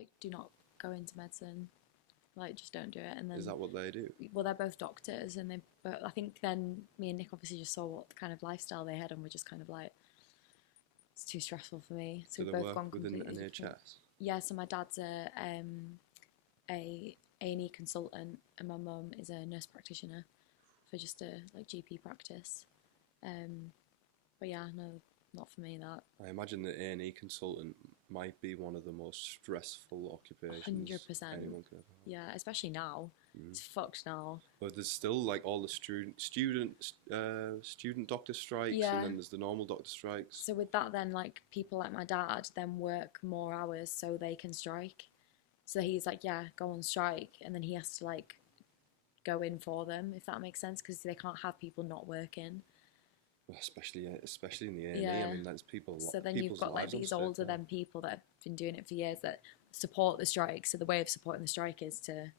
like, do not go into medicine. Like, just don't do it. And then Is that what they do? well, they're both doctors, and but I think then me and Nick obviously just saw what kind of lifestyle they had, and we're just kind of like, it's too stressful for me. So Do we've they both work gone within completely NHS? different. Yeah, so my dad's a A&E consultant, and my mum is a nurse practitioner for just a like GP practice. But yeah, no, not for me that. I imagine the A&E consultant might be one of the most stressful occupations 100%. anyone could ever have. Yeah, especially now. It's fucked now. But there's still like all the student doctor strikes, Yeah. and then there's the normal doctor strikes. So with that, then like people like my dad then work more hours so they can strike. So he's like, yeah, go on strike, and then he has to like go in for them, if that makes sense, because they can't have people not working. Well, especially in the A&E. Yeah. I mean, that's people. So then you've people's got like lives on these stake older there. than people that have been doing it for years that support the strike. So the way of supporting the strike is to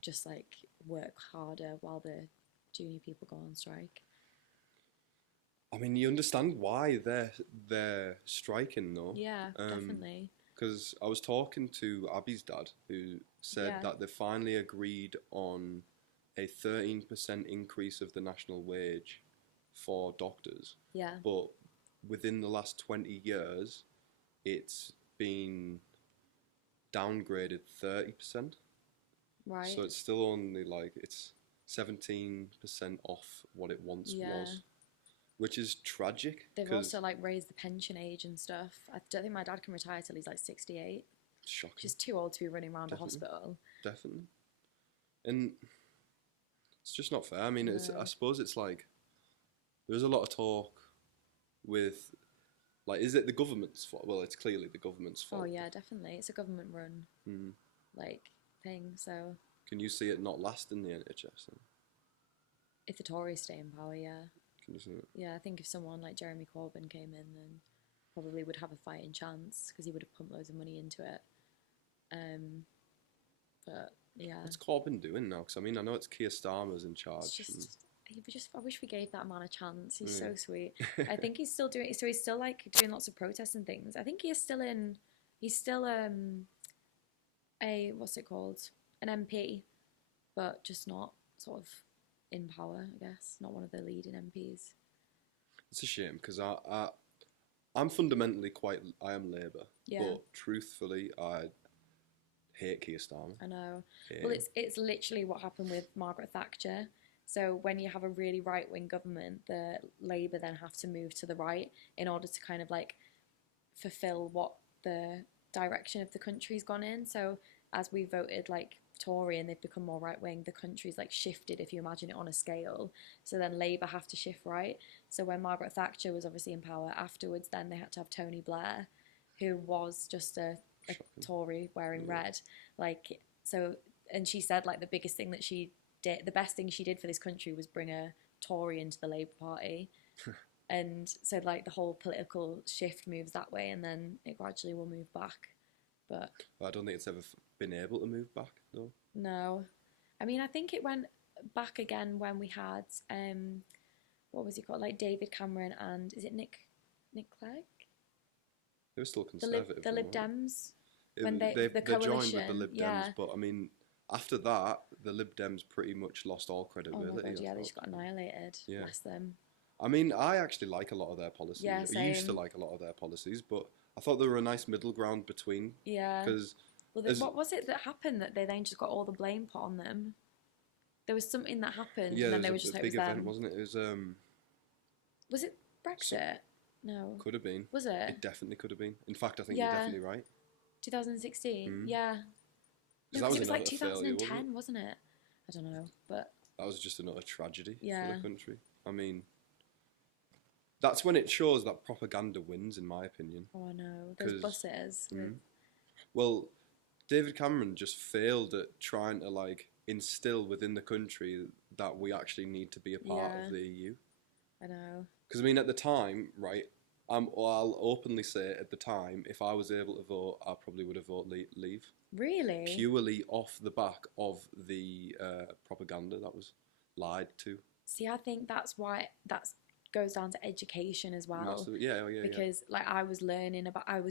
just like work harder while the junior people go on strike. I mean, you understand why they're striking though. Yeah, definitely. Because I was talking to Abby's dad, who said Yeah. that they finally agreed on a 13% increase of the national wage for doctors. Yeah. But within the last 20 years, it's been downgraded 30%. Right. So it's still only like, it's 17% off what it once was, which is tragic. They've also like raised the pension age and stuff. I don't think my dad can retire till he's like 68. Shocking. Which is too old to be running around Definitely. a hospital. Definitely. And it's just not fair. I mean, I suppose it's like, there's a lot of talk with, like, is it the government's fault? Well, it's clearly the government's fault. Oh yeah, definitely. It's a government run like thing. So can you see it not lasting the NHS then? if the Tories stay in power, yeah. Can you see it? Yeah, I think if someone like Jeremy Corbyn came in, then probably would have a fighting chance because he would have pumped loads of money into it. But yeah. What's Corbyn doing now? Because I mean, I know it's Keir Starmer's in charge. I wish we gave that man a chance. He's so sweet. I think he's still doing. So he's still like doing lots of protests and things. I think he's still a what's it called, an MP, but just not sort of in power. I guess not one of the leading MPs. It's a shame because I'm fundamentally I am Labour, but truthfully I hate Keir Starmer. I know. Well, it's literally what happened with Margaret Thatcher. So when you have a really right-wing government, the Labour then have to move to the right in order to kind of like fulfil what the direction of the country's gone in. So as we voted like Tory and they've become more right-wing, the country's like shifted, if you imagine it on a scale. So then Labour have to shift right. So when Margaret Thatcher was obviously in power, afterwards then they had to have Tony Blair, who was just a Tory wearing red. Like, so, and she said like the biggest thing that she did, the best thing she did for this country was bring a Tory into the Labour Party. And so like the whole political shift moves that way, and then it gradually will move back. But I don't think it's ever been able to move back though. No, I mean I think it went back again when we had what was he called, like David Cameron and is it Nick Clegg? They were still conservative. The Lib Dems. When they joined with the Lib Dems, yeah. But I mean, after that, the Lib Dems pretty much lost all credibility. Oh my God, yeah, they just got annihilated. Yeah. Bless them. I mean, I actually like a lot of their policies. Yeah, same. I used to like a lot of their policies, but I thought there were a nice middle ground between. Yeah. Because what was it that happened that they then just got all the blame put on them? There was something that happened, and then they were just like, big event, wasn't it? It was Was it Brexit? No. Could have been. Was it? It definitely could have been. In fact, I think you're definitely right. 2016. Yeah. No, that was it was like failure, 2010, wasn't it? I don't know, but that was just another tragedy for Yeah. the country. I mean, that's when it shows that propaganda wins, in my opinion. Oh, I know. Those buses. Well, David Cameron just failed at trying to like instill within the country that we actually need to be a part of the EU. I know. Because I mean, at the time, right? I'll openly say at the time, if I was able to vote, I probably would have voted leave. Really? Purely off the back of the propaganda that was lied to. See, I think that's goes down to education as well. Massive. Yeah, oh, yeah, because like I was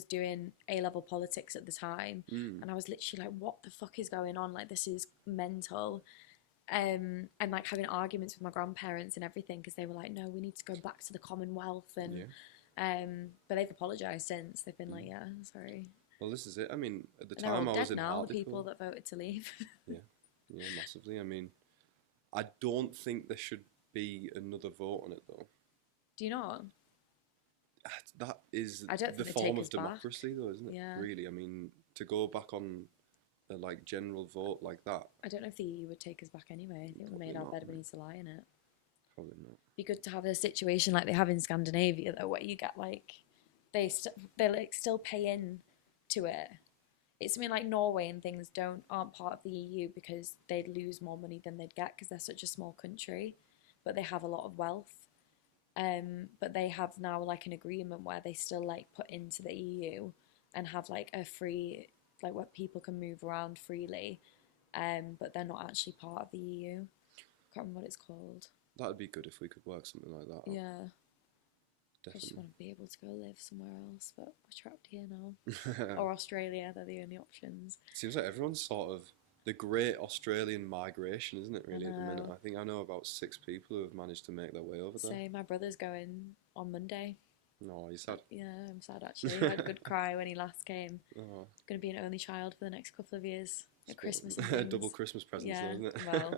doing A-level politics at the time, and I was literally like, what the fuck is going on? Like, this is mental. And like having arguments with my grandparents and everything, because they were like, no, we need to go back to the Commonwealth, and but they've apologised since. They've been like, yeah, sorry. Well, this is it. I mean, at the And they're all time I dead was in now, the Hartlepool. people that voted to leave. Yeah, massively. I mean, I don't think there should be another vote on it, though. Do you not? That is I don't the think they form take of us back. democracy, though, isn't it? Yeah. Really, I mean, to go back on a like general vote like that. I don't know if the EU would take us back anyway. I think we made our bed, we need to lie in it. Probably not. Be good to have a situation like they have in Scandinavia, though, where you get like they like still pay in to it. It's something like Norway and things aren't part of the EU because they'd lose more money than they'd get because they're such a small country, but they have a lot of wealth. But they have now like an agreement where they still like put into the EU and have like a free, like where people can move around freely, but they're not actually part of the EU. I can't remember what it's called. That'd be good if we could work something like that out. Yeah. Definitely. I just want to be able to go live somewhere else, but we're trapped here now. Or Australia, they're the only options. Seems like everyone's sort of the great Australian migration, isn't it, really, at the minute? know. I think I know about 6 people who have managed to make their way over there. So my brother's going on Monday. No, are you sad? Yeah, I'm sad actually. I had a good cry when he last came. Oh. Going to be an only child for the next couple of years at Christmas. Double Christmas presents, Yeah, though, isn't it? well.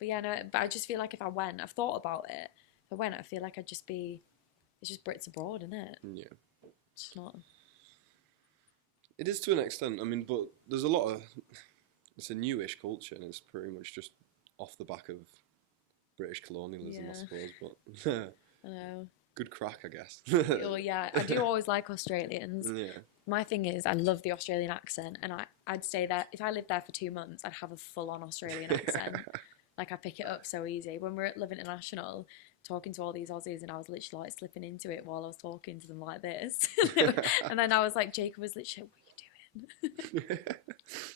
But yeah, no. But I just feel like if I went, I've thought about it. If I went, I feel like I'd just be. It's just Brits abroad, isn't it? Yeah. It's not. It is to an extent. I mean, but there's a lot of. It's a newish culture, and it's pretty much just off the back of British colonialism, I suppose. But I know. Good crack, I guess. Well, yeah, I do always like Australians. Yeah. My thing is, I love the Australian accent, and I'd stay there. If I lived there for 2 months, I'd have a full-on Australian accent. Like, I pick it up so easy. When we're at Love International, talking to all these Aussies, and I was literally like slipping into it while I was talking to them like this. And then I was like, Jacob was literally, what are you doing?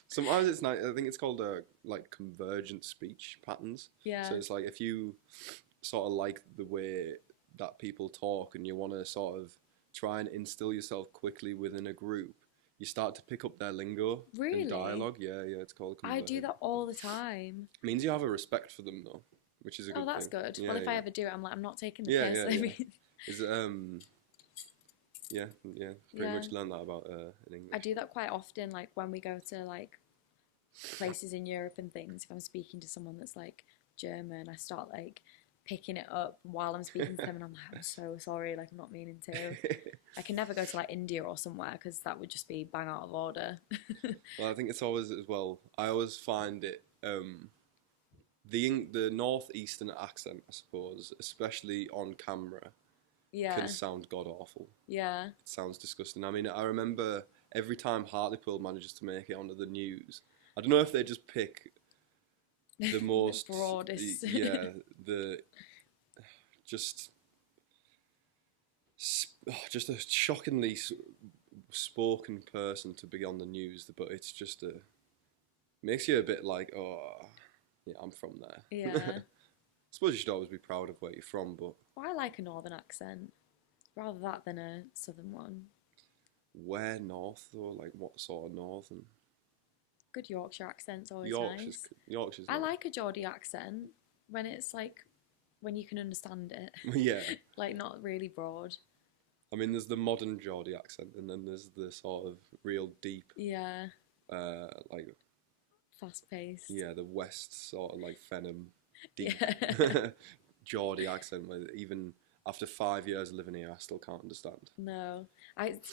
Sometimes it's nice. I think it's called like convergent speech patterns. Yeah. So it's like if you sort of like the way that people talk and you want to sort of try and instill yourself quickly within a group, you start to pick up their lingo and dialogue. Yeah, it's called convergent. I do that all the time. It means you have a respect for them, though, which is a good thing. Oh, that's good. Yeah, well, if I ever do it, I'm like, I'm not taking the piss. I mean, Is it, yeah, pretty much learned that about in English. I do that quite often, like when we go to like places in Europe and things. If I'm speaking to someone that's like German, I start like picking it up while I'm speaking to them, and I'm like, I'm so sorry, like I'm not meaning to. I can never go to like India or somewhere because that would just be bang out of order. Well, I think it's always as well. I always find it the northeastern accent, I suppose, especially on camera, can sound god awful. Yeah, it sounds disgusting. I mean, I remember every time Hartlepool manages to make it onto the news, I don't know if they just pick the most the broadest. Just a shockingly spoken person to be on the news, but it's just makes you a bit like, oh, yeah, I'm from there. Yeah. I suppose you should always be proud of where you're from, but well, I like a northern accent, rather that than a southern one. Where north though? Like what sort of northern? Good Yorkshire accent's always nice. Yorkshire's I like a Geordie accent when it's like when you can understand it. Yeah. Like not really broad. I mean, there's the modern Geordie accent, and then there's the sort of real deep. Yeah. Like. Fast paced. Yeah, the West sort of like Fenham deep Geordie accent, where even after 5 years living here, I still can't understand. No,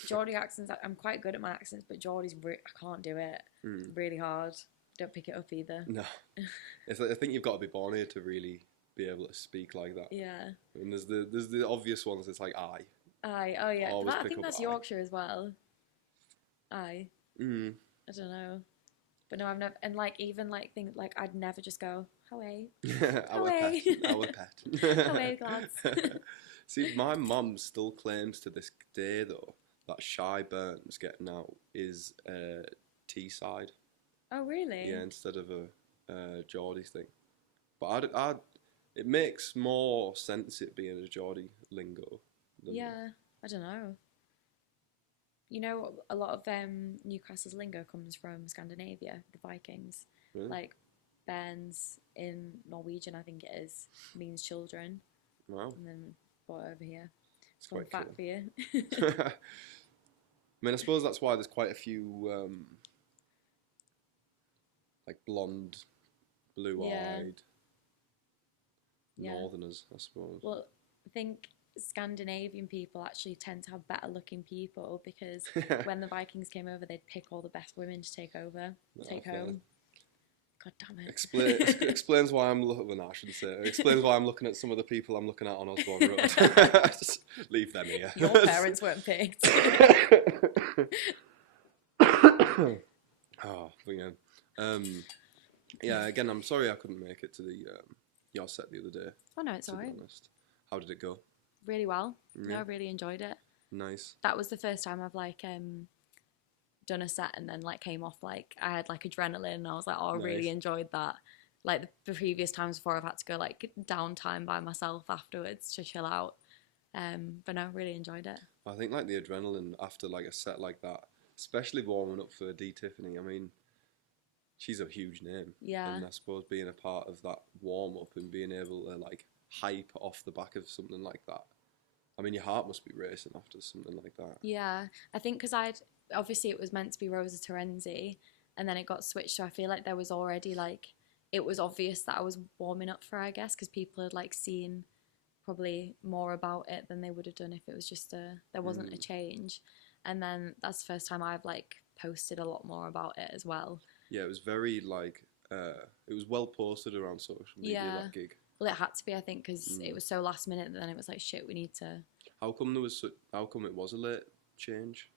Geordie accents. I'm quite good at my accents, but Geordie's I can't do it. It's really hard. Don't pick it up either. No, it's like, I think you've got to be born here to really be able to speak like that. Yeah. And there's the obvious ones. It's like I. Oh yeah. I think that's Yorkshire as well. I don't know. But no, I've never, and like even like things like I'd never just go, "Away, our pet. Away, lads." See, my mum still claims to this day though that Shy Burns getting out is Teesside. Oh really? Yeah, instead of a Geordie thing. But it makes more sense it being a Geordie lingo. Yeah, I don't know. You know, a lot of Newcastle's lingo comes from Scandinavia, the Vikings. Really? Like, bairns in Norwegian, I think it is, means children. Wow. And then brought it over here. It's Fun quite fact for you. cool. I mean, I suppose that's why there's quite a few like blonde, blue-eyed northerners, I suppose. Well, I think Scandinavian people actually tend to have better looking people because when the Vikings came over, they'd pick all the best women to take over, take home. God damn it. Explains why I'm looking. Well, no, I shouldn't say it. Explains why I'm looking at some of the people I'm looking at on Osborne Road. Just leave them here. Your parents weren't picked. Oh, but yeah. Yeah. Again, I'm sorry I couldn't make it to the your set the other day. Oh no, it's alright. How did it go? Really well. Yeah. No, I really enjoyed it. Nice. That was the first time I've like done a set and then like came off like I had like adrenaline and I was like, oh, I really enjoyed that. Like the previous times before, I've had to go like downtime by myself afterwards to chill out. But no, really enjoyed it. I think like the adrenaline after like a set like that, especially warming up for D. Tiffany. I mean, she's a huge name. Yeah. And I suppose being a part of that warm up and being able to like hype off the back of something like that. I mean, your heart must be racing after something like that. Yeah, I think because obviously it was meant to be Rosa Terenzi, and then it got switched. So I feel like there was already like it was obvious that I was warming up for, I guess, because people had like seen probably more about it than they would have done if it was just there wasn't a change. And then that's the first time I've like posted a lot more about it as well. Yeah, it was very like it was well posted around social media, that gig. Well, it had to be, I think, because it was so last minute that then it was like, shit, we need to. How come it was a late change?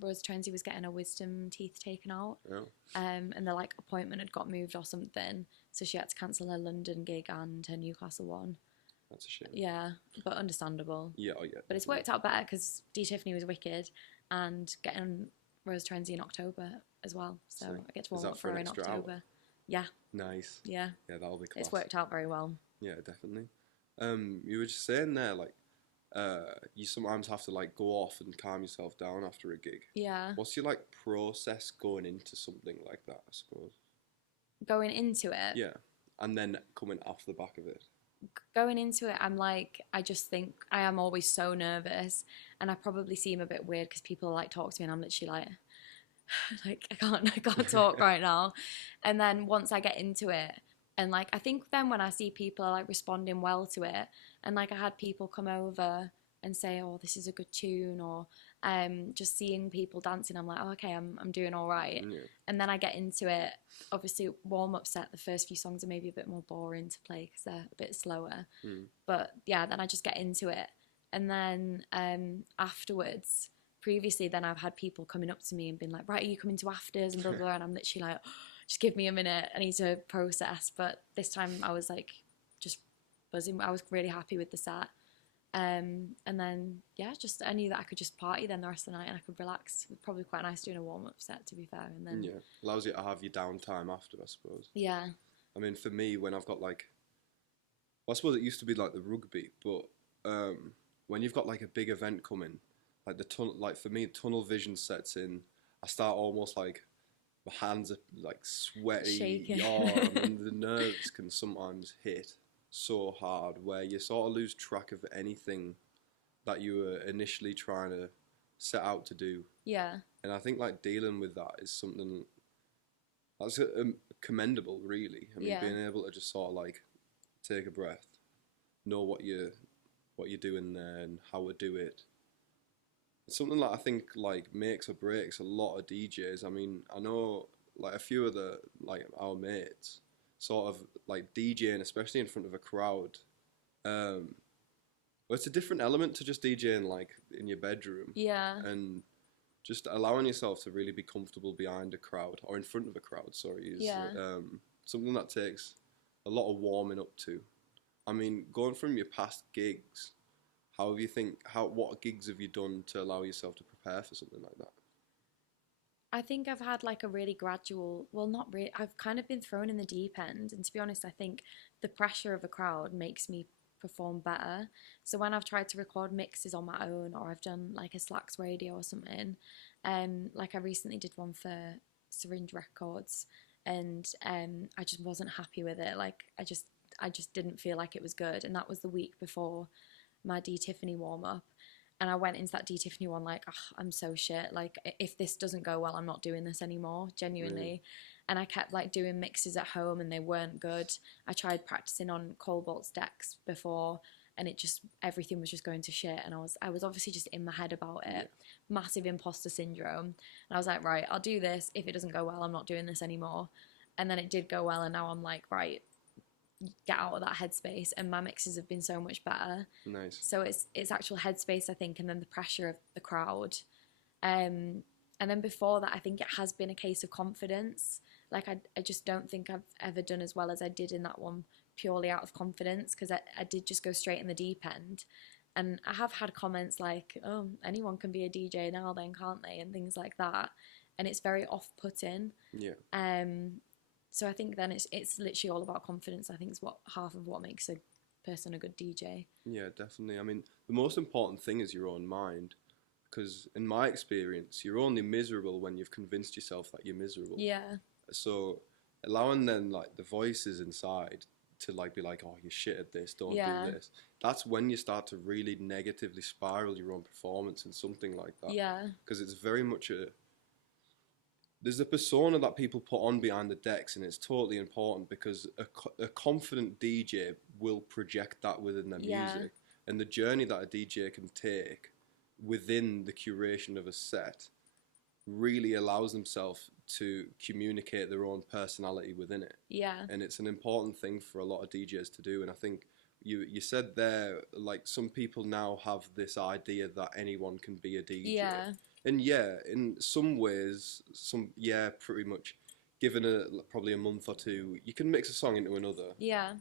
Rose Trenzy was getting her wisdom teeth taken out. Yeah. And the like appointment had got moved or something, so she had to cancel her London gig and her Newcastle one. That's a shame. Yeah, but understandable. Yeah, oh yeah. But it's worked out better because D. Tiffany was wicked, and getting Rose Trenzy in October as well. So I get to warm up for her in October. Hour? Yeah. Nice. Yeah. Yeah, that'll be class. It's worked out very well. Yeah, definitely. You were just saying there, like, you sometimes have to like go off and calm yourself down after a gig. Yeah. What's your like process going into something like that, I suppose? Going into it? Yeah. And then coming off the back of it. Going into it, I'm like, I just think I am always so nervous, and I probably seem a bit weird because people like talk to me and I'm literally like I can't talk right now. And then once I get into it, and like I think then when I see people are like responding well to it, and like I had people come over and say, oh, this is a good tune, or just seeing people dancing, I'm like, oh, okay, I'm doing all right. Yeah. And then I get into it. Obviously, warm-up set, the first few songs are maybe a bit more boring to play because they're a bit slower. But yeah, then I just get into it. And then afterwards, previously, then I've had people coming up to me and been like, right, are you coming to afters and blah, blah, blah. And I'm literally like, oh, just give me a minute. I need to process. But this time I was like just buzzing. I was really happy with the set. And then, yeah, just I knew that I could just party then the rest of the night and I could relax. It was probably quite nice doing a warm-up set, to be fair. And then yeah, allows you to have your downtime after, I suppose. Yeah. I mean, for me, when I've got like, well, I suppose it used to be like the rugby, but when you've got like a big event coming, like for me, tunnel vision sets in. I start almost like my hands are like sweaty, shaking, and the nerves can sometimes hit so hard where you sort of lose track of anything that you were initially trying to set out to do. Yeah. And I think like dealing with that is something that's commendable, really. I mean, being able to just sort of like take a breath, know what you're doing there and how to do it. It's something that I think like makes or breaks a lot of DJs. I mean, I know like a few of the like our mates sort of like DJing, especially in front of a crowd. Well, it's a different element to just DJing like in your bedroom. Yeah. And just allowing yourself to really be comfortable behind a crowd or in front of a crowd, is something that takes a lot of warming up to. I mean, going from your past gigs, what gigs have you done to allow yourself to prepare for something like that? I think I've had like a really gradual, well, not really, I've kind of been thrown in the deep end. And to be honest, I think the pressure of a crowd makes me perform better. So when I've tried to record mixes on my own, or I've done like a Slacks radio or something, like I recently did one for Syringe Records, and I just wasn't happy with it. Like I just didn't feel like it was good. And that was the week before my D Tiffany warm up. And I went into that D Tiffany one like, oh, I'm so shit. Like, if this doesn't go well, I'm not doing this anymore, genuinely. Really? And I kept like doing mixes at home and they weren't good. I tried practicing on Cobalt's decks before and it just, everything was just going to shit. And I was obviously just in my head about it. Massive imposter syndrome. And I was like, right, I'll do this. If it doesn't go well, I'm not doing this anymore. And then it did go well. And now I'm like, right, get out of that headspace, and my mixes have been so much better. Nice. So it's actual headspace, I think, and then the pressure of the crowd. And then before that, I think it has been a case of confidence. Like I just don't think I've ever done as well as I did in that one purely out of confidence, because I did just go straight in the deep end. And I have had comments like, oh, anyone can be a DJ now then, can't they? And things like that. And it's very off-putting. Yeah. So I think then it's literally all about confidence. I think it's half of what makes a person a good DJ. Yeah, definitely. I mean, the most important thing is your own mind, because in my experience, you're only miserable when you've convinced yourself that you're miserable. Yeah. So allowing then like the voices inside to like be like, oh, you're shit at this, don't do this. That's when you start to really negatively spiral your own performance in something like that. Yeah. Because it's very much there's a persona that people put on behind the decks, and it's totally important because a confident DJ will project that within their music. And the journey that a DJ can take within the curation of a set really allows themselves to communicate their own personality within it. Yeah. And it's an important thing for a lot of DJs to do. And I think you said there, like, some people now have this idea that anyone can be a DJ. Yeah. And yeah, in some ways, pretty much. Given probably a month or two, you can mix a song into another. Yeah.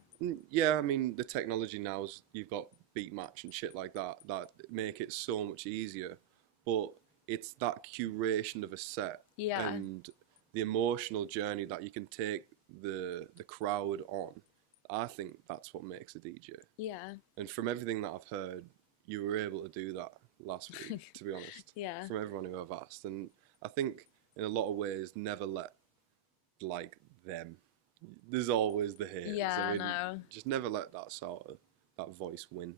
Yeah, I mean, the technology now is you've got beat match and shit like that make it so much easier. But it's that curation of a set and the emotional journey that you can take the crowd on. I think that's what makes a DJ. Yeah. And from everything that I've heard, you were able to do that last week, to be honest. Yeah. From everyone who I've asked. And I think in a lot of ways, never let like them. There's always the haters. Yeah, I mean, no. just never let that voice win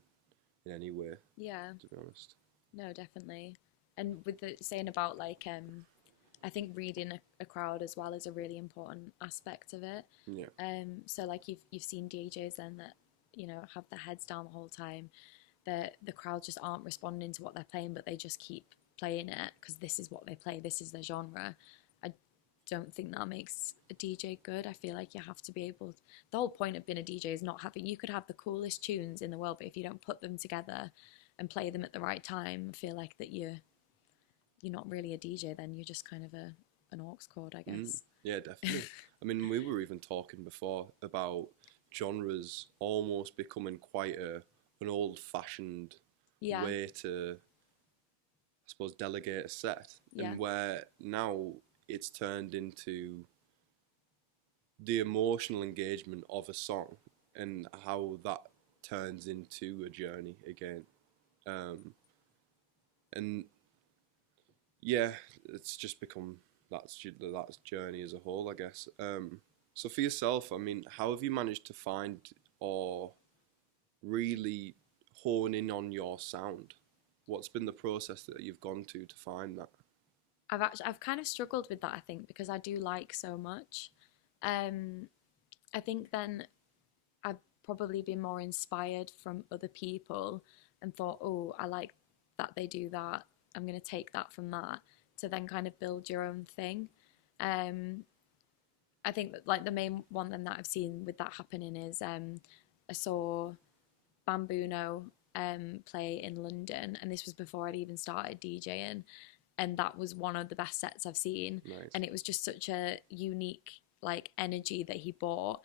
in any way. Yeah. To be honest. No, definitely. And with the saying about like I think reading a crowd as well is a really important aspect of it. Yeah. So like you've seen DJs then that, you know, have their heads down the whole time. The crowd just aren't responding to what they're playing, but they just keep playing it because this is what they play, this is their genre. I don't think that makes a DJ good. I feel like you have to be able to, the whole point of being a DJ is not having, you could have the coolest tunes in the world, but if you don't put them together and play them at the right time, I feel like that you're not really a DJ then, you're just kind of an aux chord, I guess. Yeah, definitely. I mean, we were even talking before about genres almost becoming quite an old-fashioned way to, I suppose, delegate a set. And where now it's turned into the emotional engagement of a song and how that turns into a journey again. And yeah, it's just become that's journey as a whole, I guess. So for yourself, I mean, how have you managed to find or really hone in on your sound? What's been the process that you've gone to find that? I've kind of struggled with that, I think, because I do like so much. I think then I've probably been more inspired from other people and thought, oh, I like that they do that, I'm going to take that from that, to then kind of build your own thing. I think that like the main one then that I've seen with that happening is I saw Bambuno play in London, and this was before I'd even started DJing, and that was one of the best sets I've seen. Nice. And it was just such a unique like energy that he brought,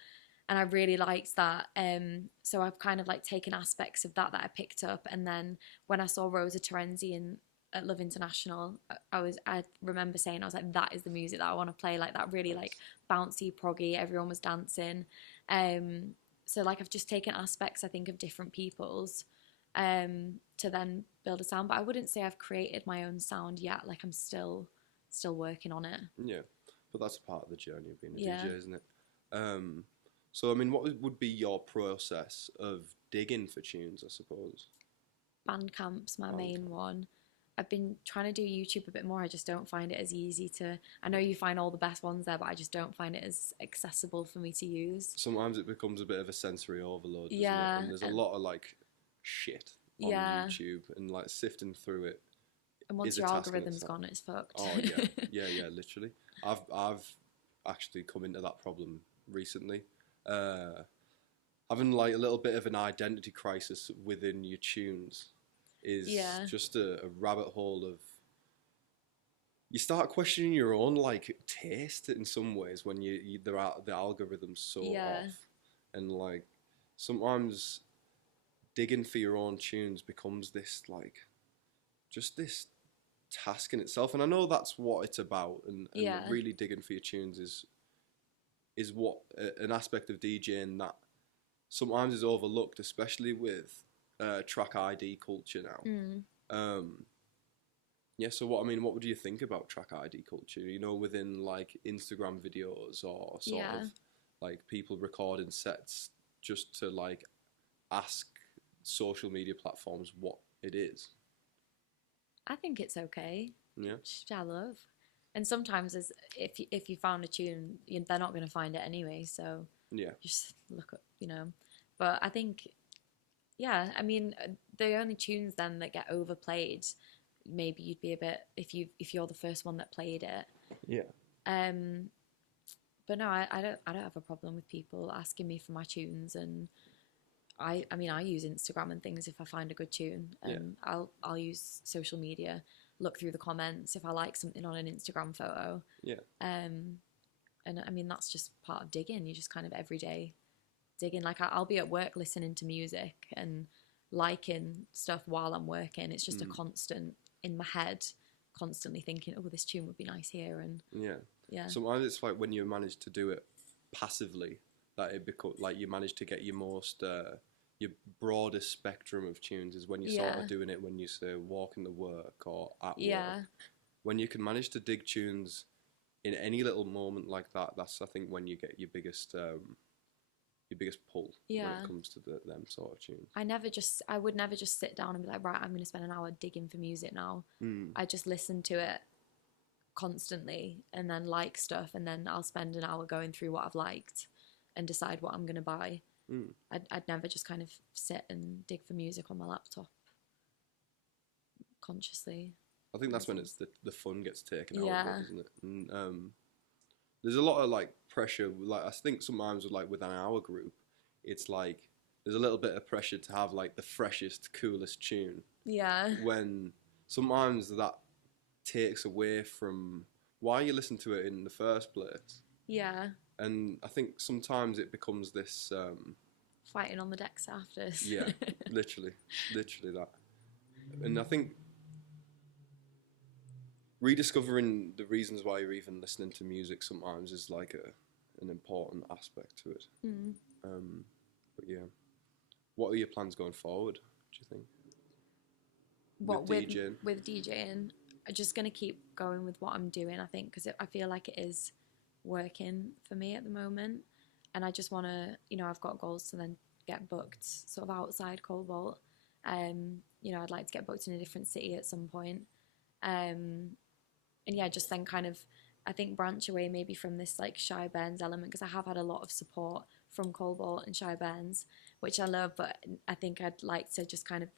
and I really liked that. So I've kind of like taken aspects of that I picked up, and then when I saw Rosa Terenzi in at Love International, I remember saying, I was like, that is the music that I want to play, like that really like bouncy, proggy, everyone was dancing. So like I've just taken aspects, I think, of different people's to then build a sound. But I wouldn't say I've created my own sound yet. Like I'm still working on it. Yeah, but that's part of the journey of being a Yeah. DJ, isn't it? So I mean, what would be your process of digging for tunes, I suppose? Bandcamp's my main one. I've been trying to do YouTube a bit more. I just don't find it as easy to. I know you find all the best ones there, but I just don't find it as accessible for me to use. Sometimes it becomes a bit of a sensory overload, doesn't Yeah, it? And there's a lot of like shit on YouTube, and like sifting through it. And once your algorithm's gone, it's fucked. Oh yeah, literally. I've actually come into that problem recently. Having like a little bit of an identity crisis within your tunes is just a rabbit hole of. You start questioning your own like taste in some ways when the algorithm's so off, and like sometimes digging for your own tunes becomes this like just this task in itself. And I know that's what it's about, and really digging for your tunes is what an aspect of DJing that sometimes is overlooked, especially with track ID culture now. Yeah, so what would you think about track ID culture? You know, within like Instagram videos or sort of like people recording sets just to like ask social media platforms what it is. I think it's okay. Yeah, which I love. And sometimes, as if you found a tune, they're not going to find it anyway. So just look up, But I think, I mean, the only tunes then that get overplayed, maybe you'd be a bit if you're the first one that played it. Yeah. But no, I don't have a problem with people asking me for my tunes, and I mean I use Instagram and things if I find a good tune. I'll use social media, look through the comments if I like something on an Instagram photo. Yeah. And I mean that's just part of digging. You just kind of everyday digging. Like I'll be at work listening to music and liking stuff while I'm working. It's just a constant in my head, constantly thinking, oh, this tune would be nice here. And sometimes it's like when you manage to do it passively that it becomes like you manage to get your most your broadest spectrum of tunes is when you sort of doing it when you say walking to work or at work. When you can manage to dig tunes in any little moment like that, that's I think when you get your biggest pull when it comes to them sort of tunes. I would never just sit down and be like, right, I'm going to spend an hour digging for music now. I just listen to it constantly and then like stuff, and then I'll spend an hour going through what I've liked and decide what I'm going to buy. I'd never just kind of sit and dig for music on my laptop consciously. I think that's when it's the fun gets taken out of it, isn't it? And, there's a lot of like pressure. Like I think sometimes within our group, it's like there's a little bit of pressure to have like the freshest, coolest tune. Yeah. When sometimes that takes away from why you listen to it in the first place. Yeah. And I think sometimes it becomes this fighting on the decks after. Yeah, literally that. And I think rediscovering the reasons why you're even listening to music sometimes is like an important aspect to it. But yeah, what are your plans going forward, do you think? With DJing? I'm just going to keep going with what I'm doing, I think, because I feel like it is working for me at the moment. And I just want to, I've got goals to then get booked sort of outside Cobalt. I'd like to get booked in a different city at some point. And yeah, just then kind of, I think, branch away maybe from this like Shy Burns element, because I have had a lot of support from Cobalt and Shy Burns, which I love, but I think I'd like to just kind of,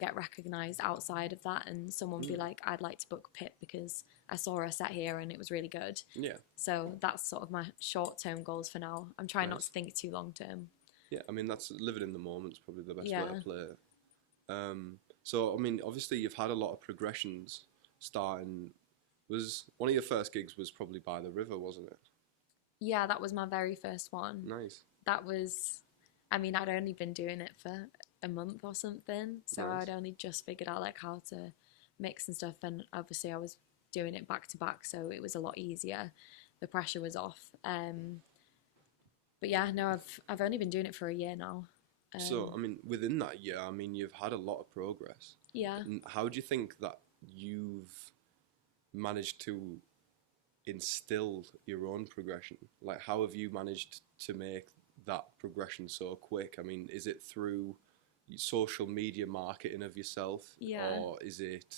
get recognised outside of that, and someone be like, I'd like to book Pip because I saw her set here and it was really good. Yeah. So that's sort of my short-term goals for now. I'm trying not to think too long-term. Yeah, I mean, that's living in the moment's probably the best way to play it. So, I mean, obviously you've had a lot of progressions starting. Was one of your first gigs was probably by the river, wasn't it? Yeah, that was my very first one. Nice. That was, I mean, I'd only been doing it for a month or something, so I'd only just figured out like how to mix and stuff, and obviously I was doing it back to back, so it was a lot easier. The pressure was off. But yeah, no, I've only been doing it for a year now. So, I mean, within that year, I mean, you've had a lot of progress. Yeah. And how do you think that you've managed to instill your own progression? Like, how have you managed to make that progression so quick? I mean, is it through social media marketing of yourself? Yeah. Or is it,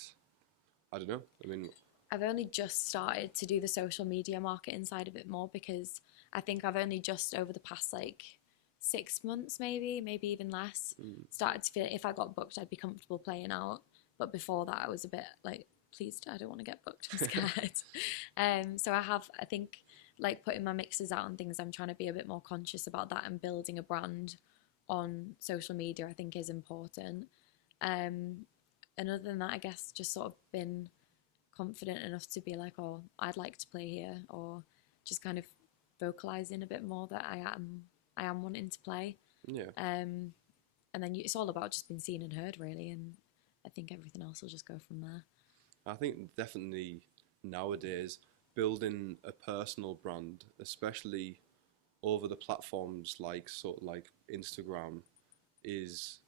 I don't know. I mean, I've only just started to do the social media marketing side of it more, because I think I've only just over the past like 6 months, maybe even less, started to feel if I got booked, I'd be comfortable playing out. But before that, I was a bit like, please, I don't want to get booked. I'm scared. So I think, like putting my mixes out and things, I'm trying to be a bit more conscious about that, and building a brand on social media, I think, is important. And other than that, I guess just sort of been confident enough to be like, oh, I'd like to play here, or just kind of vocalizing a bit more that I am wanting to play. yeah. And then it's all about just being seen and heard, really, and I think everything else will just go from there. I think definitely nowadays building a personal brand, especially over the platforms like sort of like Instagram, it's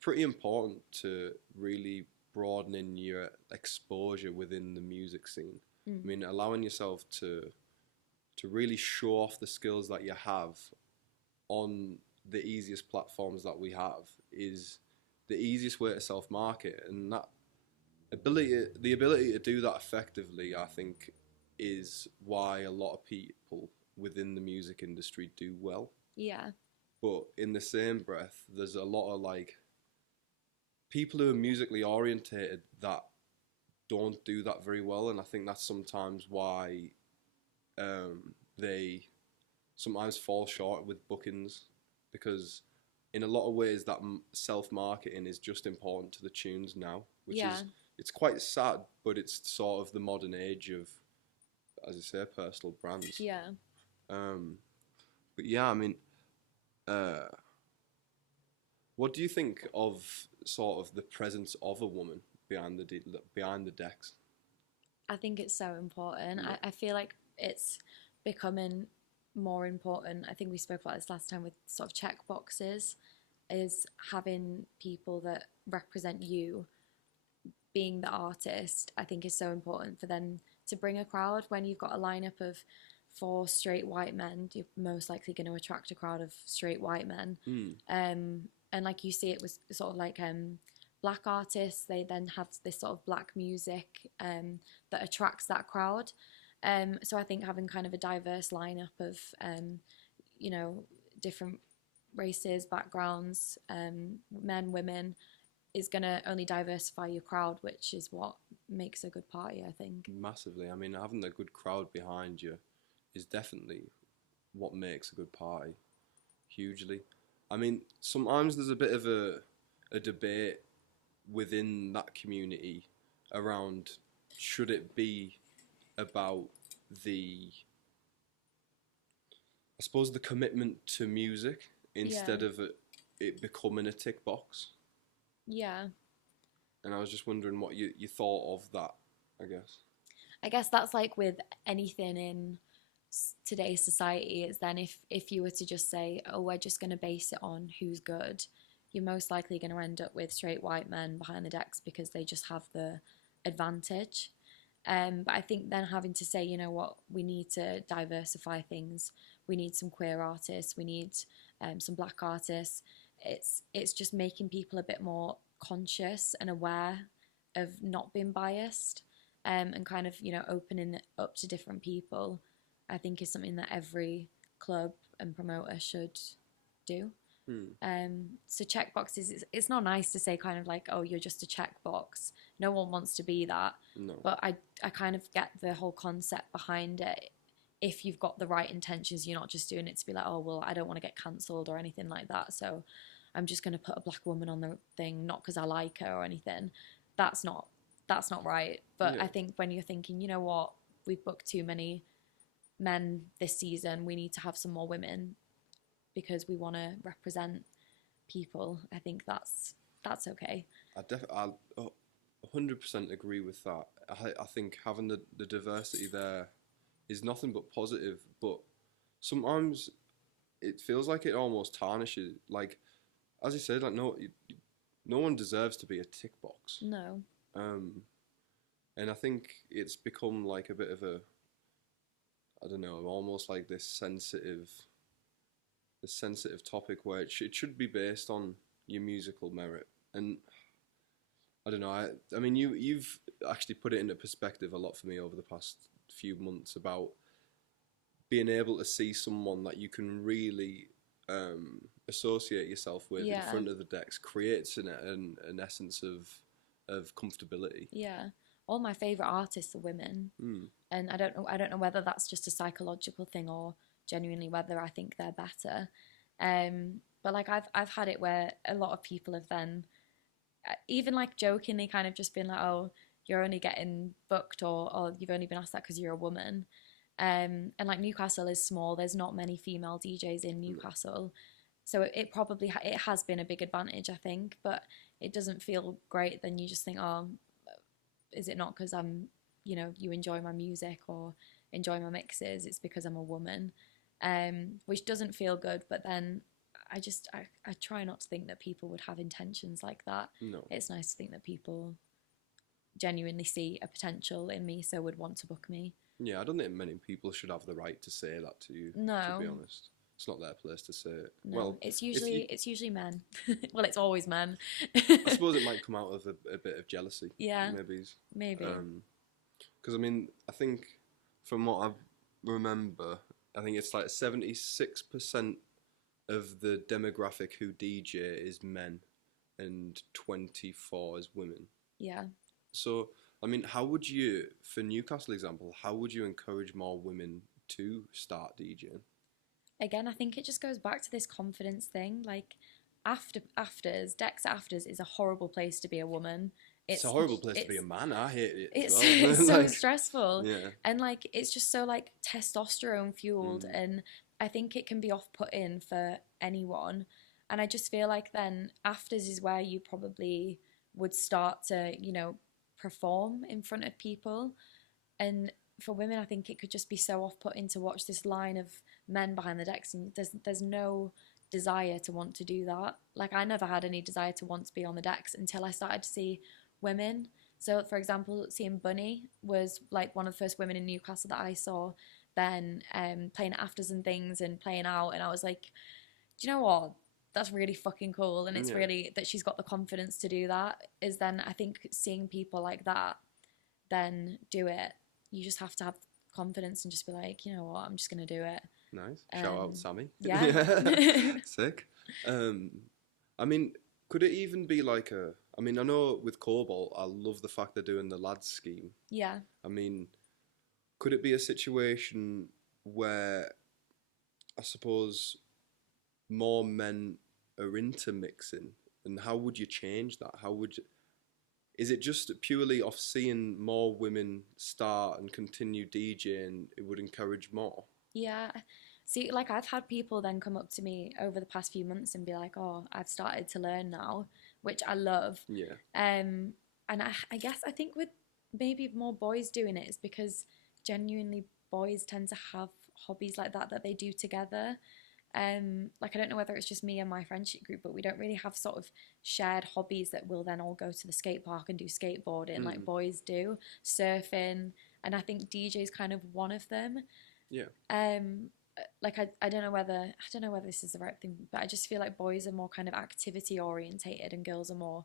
pretty important to really broadening your exposure within the music scene. I mean, allowing yourself to really show off the skills that you have on the easiest platforms that we have is the easiest way to self-market, and that the ability to do that effectively, I think, is why a lot of people within the music industry do well. Yeah. But in the same breath, there's a lot of like people who are musically orientated that don't do that very well, and I think that's sometimes why they sometimes fall short with bookings, because in a lot of ways that self-marketing is just important to the tunes now, which is, it's quite sad, but it's sort of the modern age of, as I say, personal brands. Yeah. But yeah, I mean, what do you think of sort of the presence of a woman behind the decks? I think it's so important. Yeah. I feel like it's becoming more important. I think we spoke about this last time with sort of check boxes, is having people that represent you being the artist. I think is so important for them to bring a crowd. When you've got a lineup of 4 straight white men, you're most likely going to attract a crowd of straight white men. And like you see it was sort of like black artists, they then have this sort of black music that attracts that crowd. So I think having kind of a diverse lineup of, you know, different races, backgrounds, men, women, is going to only diversify your crowd, which is what makes a good party, I think. Massively. I mean, having a good crowd behind you is definitely what makes a good party. Hugely. I mean, sometimes there's a bit of a debate within that community around, should it be about the, I suppose, the commitment to music instead of it becoming a tick box. Yeah. And I was just wondering what you thought of that, I guess. I guess that's like with anything in today's society, is then if you were to just say, oh, we're just going to base it on who's good, you're most likely going to end up with straight white men behind the decks because they just have the advantage. But I think then having to say, you know what, we need to diversify things. We need some queer artists. We need some black artists. It's just making people a bit more conscious and aware of not being biased, and kind of, you know, opening it up to different people, I think is something that every club and promoter should do. So checkboxes, it's not nice to say kind of like, oh, you're just a checkbox. No one wants to be that. No. But I kind of get the whole concept behind it. If you've got the right intentions, you're not just doing it to be like, oh, well, I don't want to get cancelled or anything like that, so I'm just going to put a black woman on the thing, not because I like her or anything. That's not right. But I think when you're thinking, you know what, we've booked too many men this season, we need to have some more women because we want to represent people, I think that's okay. 100% agree with that. I think having the diversity there is nothing but positive, but sometimes it feels like it almost tarnishes. Like, as you said, like no one deserves to be a tick box. No. And I think it's become like a bit of a, I don't know, almost like this sensitive topic where it should be based on your musical merit. And I don't know. I mean, you've actually put it into perspective a lot for me over the past few months about being able to see someone that you can really associate yourself with in front of the decks creates an essence of comfortability. Yeah. All my favourite artists are women. And I don't know whether that's just a psychological thing or genuinely whether I think they're better. But like I've had it where a lot of people have then even like jokingly kind of just been like, oh, you're only getting booked or you've only been asked that because you're a woman. And like Newcastle is small, there's not many female DJs in Newcastle, so it probably it has been a big advantage, I think, but it doesn't feel great. Then you just think, oh, is it not because I'm, you enjoy my music or enjoy my mixes, it's because I'm a woman, which doesn't feel good. But then I try not to think that people would have intentions like that. No. It's nice to think that people genuinely see a potential in me, so would want to book me. Yeah, I don't think many people should have the right to say that to you. No. To be honest, it's not their place to say it. No, well, it's usually men. Well, it's always men. I suppose it might come out of a bit of jealousy. Yeah, maybe. Because I mean, I think from what I remember, I think it's like 76% of the demographic who DJ is men, and 24 is women. Yeah. So, I mean, how would you, for Newcastle example, how would you encourage more women to start DJing? Again, I think it just goes back to this confidence thing. Like, decks afters is a horrible place to be a woman. It's a horrible place to be a man. I hate it. It's, well. it's so stressful. Yeah. And like, it's just so like testosterone fueled, and I think it can be off-putting for anyone. And I just feel like then afters is where you probably would start to, perform in front of people. And for women, I think it could just be so off-putting to watch this line of men behind the decks, and there's no desire to want to do that. Like, I never had any desire to want to be on the decks until I started to see women. So, for example, seeing Bunny was like one of the first women in Newcastle that I saw then playing afters and things and playing out, and I was like, do you know what? That's really fucking cool, and it's really that she's got the confidence to do that. Is then I think seeing people like that then do it, you just have to have confidence and just be like, you know what, I'm just gonna do it. Nice. Shout out Sammy. Yeah. Sick. I mean, could it even be like I mean, I know with Cobalt, I love the fact they're doing the lads scheme. Yeah. I mean, could it be a situation where I suppose more men are into mixing, and how would you change that? Is it just purely off seeing more women start and continue DJing, it would encourage more? Yeah. See, like, I've had people then come up to me over the past few months and be like, oh, I've started to learn now, which I love. Yeah. And I guess I think with maybe more boys doing it is because genuinely boys tend to have hobbies like that they do together. Like, I don't know whether it's just me and my friendship group, but we don't really have sort of shared hobbies that we'll then all go to the skate park and do skateboarding like boys do, surfing, and I think DJ is kind of one of them. Yeah. Like, I don't know whether this is the right thing, but I just feel like boys are more kind of activity orientated and girls are more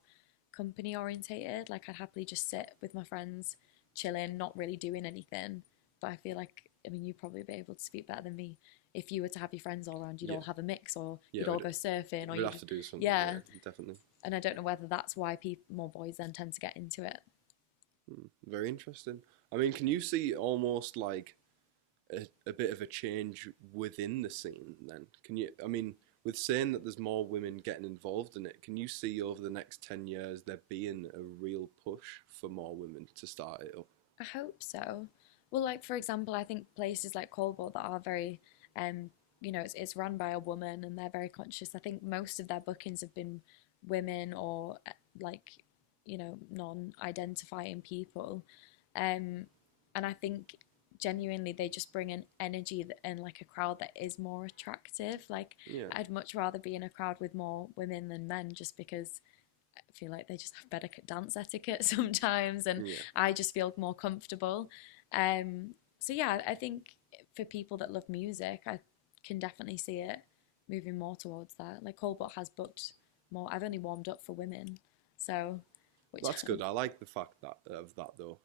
company orientated. Like, I'd happily just sit with my friends, chilling, not really doing anything. But I feel like, I mean, you'd probably be able to speak better than me. If you were to have your friends all around, you'd all have a mix, or you'd all go surfing, or you'd have to do something. Yeah, definitely. And I don't know whether that's why more boys then tend to get into it. Very interesting. I mean, can you see almost like a bit of a change within the scene then? Can you, I mean, with saying that there's more women getting involved in it, can you see over the next 10 years there being a real push for more women to start it up? I hope so. Well, like, for example, I think places like Coldboard that are very, it's run by a woman and they're very conscious. I think most of their bookings have been women or, like, non-identifying people. And I think genuinely they just bring an energy and like a crowd that is more attractive. Like I'd much rather be in a crowd with more women than men, just because I feel like they just have better dance etiquette sometimes, and I just feel more comfortable. So yeah, I think for people that love music, I can definitely see it moving more towards that. Like Colbert has booked more. I've only warmed up for women, so that's good. I like the fact of that though.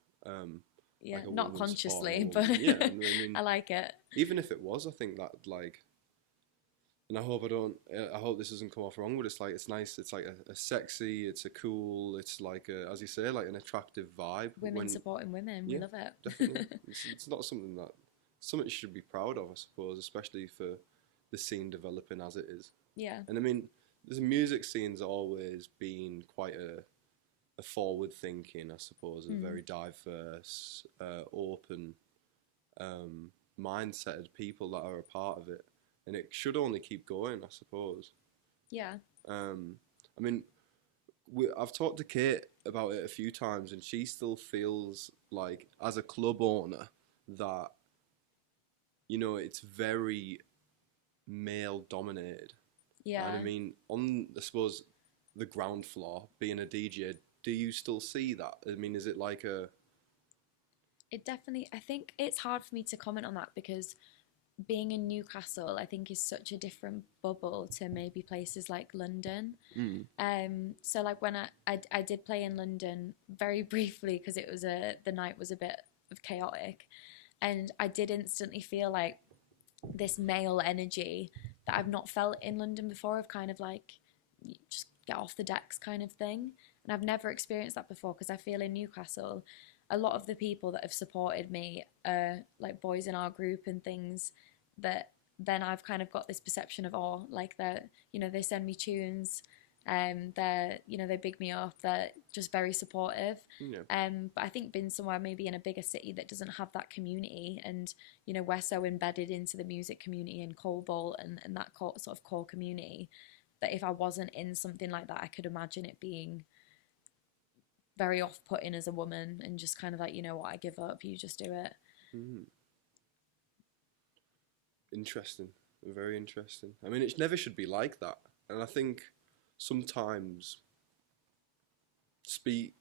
Yeah, like not consciously, but yeah, I mean, I like it. Even if it was, I think that like, and I hope this doesn't come off wrong, but it's nice. It's like a sexy, it's a cool, it's like as you say, like an attractive vibe. Women supporting women, we love it. Definitely. It's not something you should be proud of, I suppose, especially for the scene developing as it is. Yeah. And I mean, the music scene's always been quite a forward thinking, I suppose, a very diverse, open mindset of people that are a part of it, and it should only keep going, I suppose. Yeah. I mean, I've talked to Kate about it a few times, and she still feels like, as a club owner, that it's very male dominated. Yeah. And I mean, on I suppose the ground floor, being a DJ, do you still see that? I mean, is it like It definitely, I think it's hard for me to comment on that because being in Newcastle, I think, is such a different bubble to maybe places like London. So like when I did play in London very briefly because it was the night was a bit of chaotic, and I did instantly feel like this male energy that I've not felt in London before, of kind of like just get off the decks kind of thing. And I've never experienced that before because I feel in Newcastle, a lot of the people that have supported me are like boys in our group and things, that then I've kind of got this perception of, oh, like they're, they send me tunes, they're, they big me up, they're just very supportive. But I think being somewhere maybe in a bigger city that doesn't have that community, and, we're so embedded into the music community and Cobalt and that sort of core community, that if I wasn't in something like that, I could imagine it being very off-putting as a woman and just kind of like, what, I give up, you just do it. Interesting, very interesting. I mean, it never should be like that, and I think sometimes speaking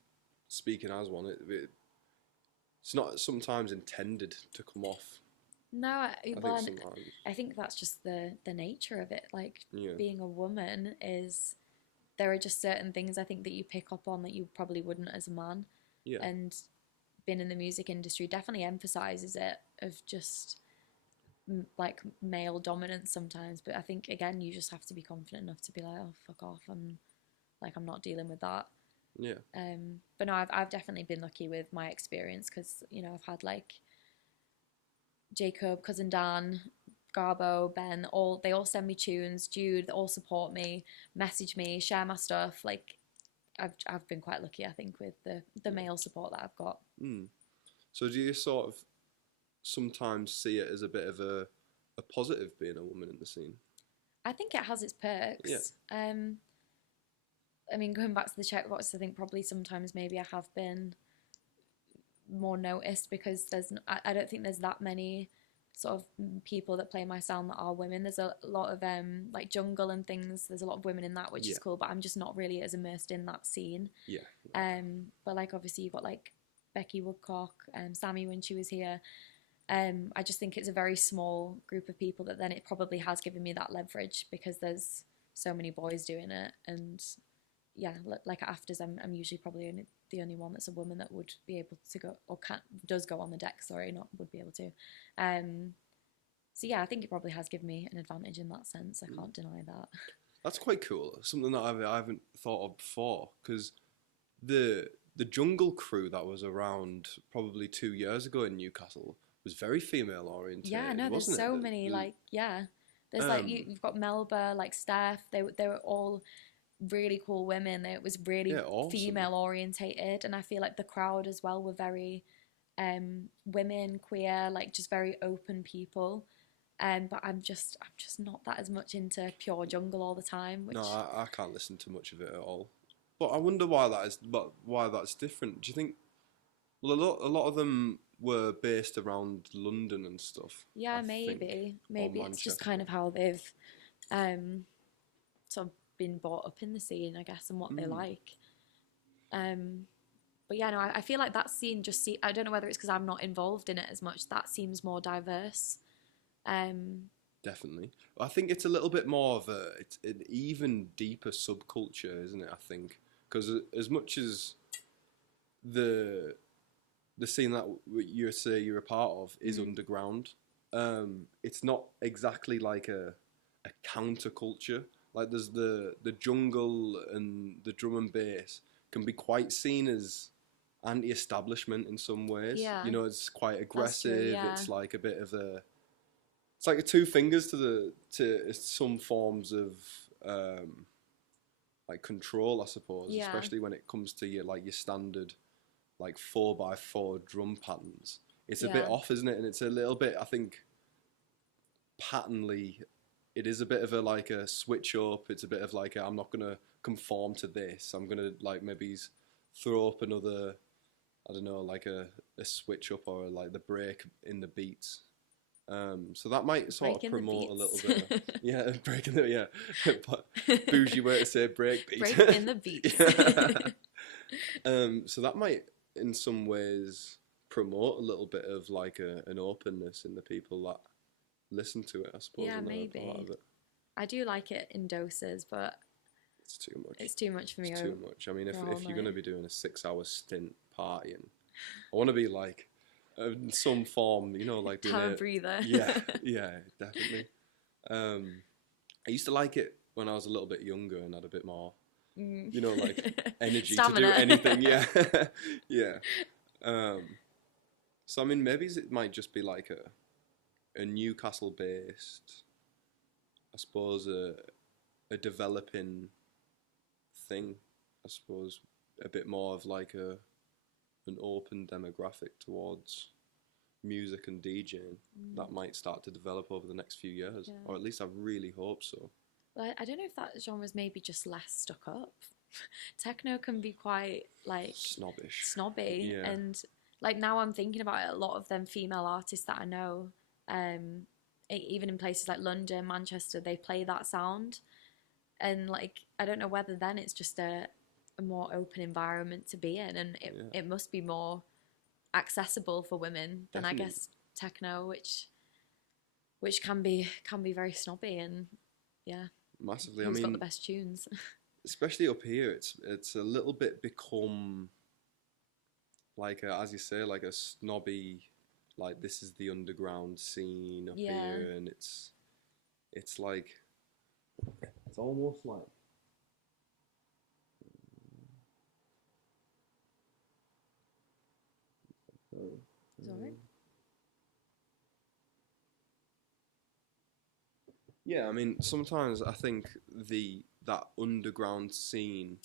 as one, it's not sometimes intended to come off. No, I think that's just the nature of it. Like being a woman is, there are just certain things I think that you pick up on that you probably wouldn't as a man. Yeah. And being in the music industry definitely emphasizes it, of just like male dominance sometimes. But I think again, you just have to be confident enough to be like, oh, fuck off, I'm not dealing with that. Yeah. But no, I've definitely been lucky with my experience because I've had like Jacob, cousin Dan, Garbo, Ben, they all send me tunes. Jude, they all support me, message me, share my stuff. Like I've been quite lucky, I think, with the male support that I've got. So do you sort of sometimes see it as a bit of a positive being a woman in the scene? I think it has its perks. Yeah. I mean, going back to the checkbox, I think probably sometimes maybe I have been more noticed because I don't think there's that many sort of people that play my sound that are women. There's a lot of like jungle and things, there's a lot of women in that, which is cool, but I'm just not really as immersed in that scene. But like obviously you've got like Becky Woodcock and Sammy when she was here. I just think it's a very small group of people that then it probably has given me that leverage because there's so many boys doing it. And yeah, like at afters, I'm usually probably the only one that's a woman that would be able to go, or does go on the deck, not would be able to. So yeah, I think it probably has given me an advantage in that sense. I can't deny that. That's quite cool. Something that I haven't thought of before, because the jungle crew that was around probably 2 years ago in Newcastle was very female oriented. Yeah, no, there's so many There's like you've got Melba, like Steph. They were all really cool women. It was really awesome. Female orientated, and I feel like the crowd as well were very women, queer, like just very open people. But I'm just not that as much into pure jungle all the time. Which... No, I can't listen to much of it at all. But I wonder why that is. But why that's different? Do you think? Well, a lot of them were based around London and stuff. Yeah, I think, maybe or it's just Manchester. kind of how they've um sort of been brought up in the scene, I guess, and what they like. But yeah, no, I feel like that scene I don't know whether it's because I'm not involved in it as much. That seems more diverse. Definitely. I think it's a little bit more of it's an even deeper subculture, isn't it? I think because as much as the scene that you say you're a part of is underground, it's not exactly like a counterculture. Like there's the jungle and the drum and bass can be quite seen as anti-establishment in some ways. Yeah, You know, it's quite that's true. aggressive. Yeah, It's like a bit of it's like a two fingers to some forms of like control, I suppose. yeah, Especially when it comes to your standard like 4x4 drum patterns. It's a bit yeah, off, isn't it? And it's a little bit, I think, patternly. It is a bit of a switch up. It's a bit of I'm not gonna conform to this. I'm gonna maybe throw up another, I don't know, like a switch up or like the break in the beats. So that might sort breaking of promote a little the bit. Yeah, breaking the but bougie way to say break beat. breaking the beats. So that might, in some ways, promote a little bit of an openness in the people that listen to it, I suppose. Yeah, and maybe. a part of it. I do like it in doses, but It's too much. it's too much for me. It's too much. I mean, if all you're going to night. be doing a 6-hour stint partying, I want to be in some form, you know, like doing Have a it. breather. Yeah, yeah, definitely. I used to like it when I was a little bit younger and had a bit more, you know, like energy to do Stamina. anything. Yeah, yeah. So I mean, maybe it might just be like a Newcastle based, I suppose, a developing thing. I suppose a bit more of an open demographic towards music and DJing that might start to develop over the next few years, Yeah. or at least I really hope so. Well, I don't know if that genre's maybe just less stuck up. Techno can be quite snobby, Yeah. and now I'm thinking about it. A lot of them female artists that I know, even in places like London, Manchester, they play that sound, and I don't know whether then it's just a more open environment to be in, and it must be more accessible for women than Definitely. I guess techno, which can be very snobby, and yeah, Massively. who's I mean, got the best tunes? especially up here, it's a little bit become as you say, like a snobby, like this is the underground scene up here, and it's like it's almost like Sorry. yeah. I mean, sometimes I think that underground scene,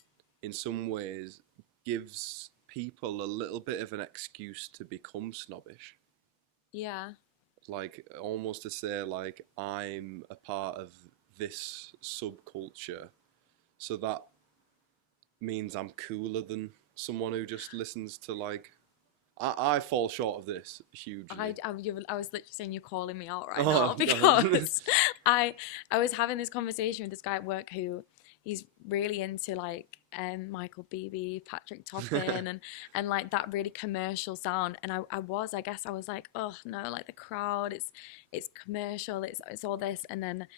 in some ways, gives people a little bit of an excuse to become snobbish. Yeah. Like almost to say I'm a part of this subculture, so that means I'm cooler than someone who just listens to I fall short of this hugely. I was literally saying you're calling me out right Oh, now no. because I was having this conversation with this guy at work who he's really into Michael Beebe, Patrick Toppin, and that really commercial sound. And I guess I was like, oh no, the crowd, it's commercial, it's all this. And then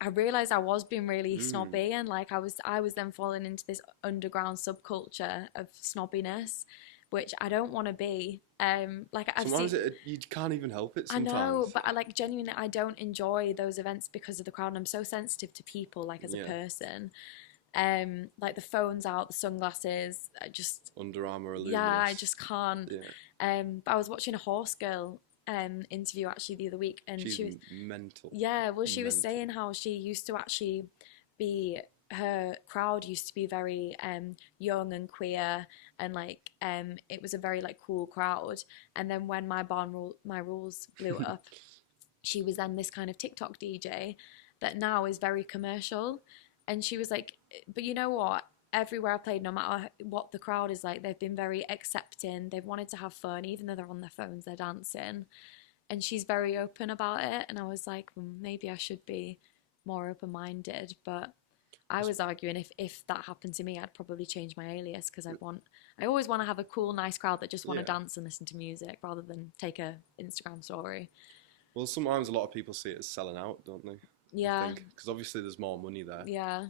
I realized I was being really snobby, and I was then falling into this underground subculture of snobbiness, which I don't want to be. Sometimes you can't even help it. Sometimes. I know, but I genuinely I don't enjoy those events because of the crowd. And I'm so sensitive to people, as a person. The phones out, the sunglasses, I just Under Armour Illuminous. Yeah, I just can't. Yeah. But I was watching a Horse Girl interview actually the other week, and She's she was mental. Yeah, well, she was saying how she used to actually be. Her crowd used to be very young and queer, and it was a very cool crowd. And then when My Rules blew up, she was then this kind of TikTok DJ that now is very commercial. And she was like, but you know what? everywhere I've played, no matter what the crowd is like, they've been very accepting. They've wanted to have fun, even though they're on their phones, they're dancing. And she's very open about it. And I was like, maybe I should be more open-minded. But I was arguing if that happened to me, I'd probably change my alias, because I always want to have a cool, nice crowd that just want to dance and listen to music rather than take a Instagram story. Well, sometimes a lot of people see it as selling out, don't they? Yeah. Because obviously there's more money there. Yeah.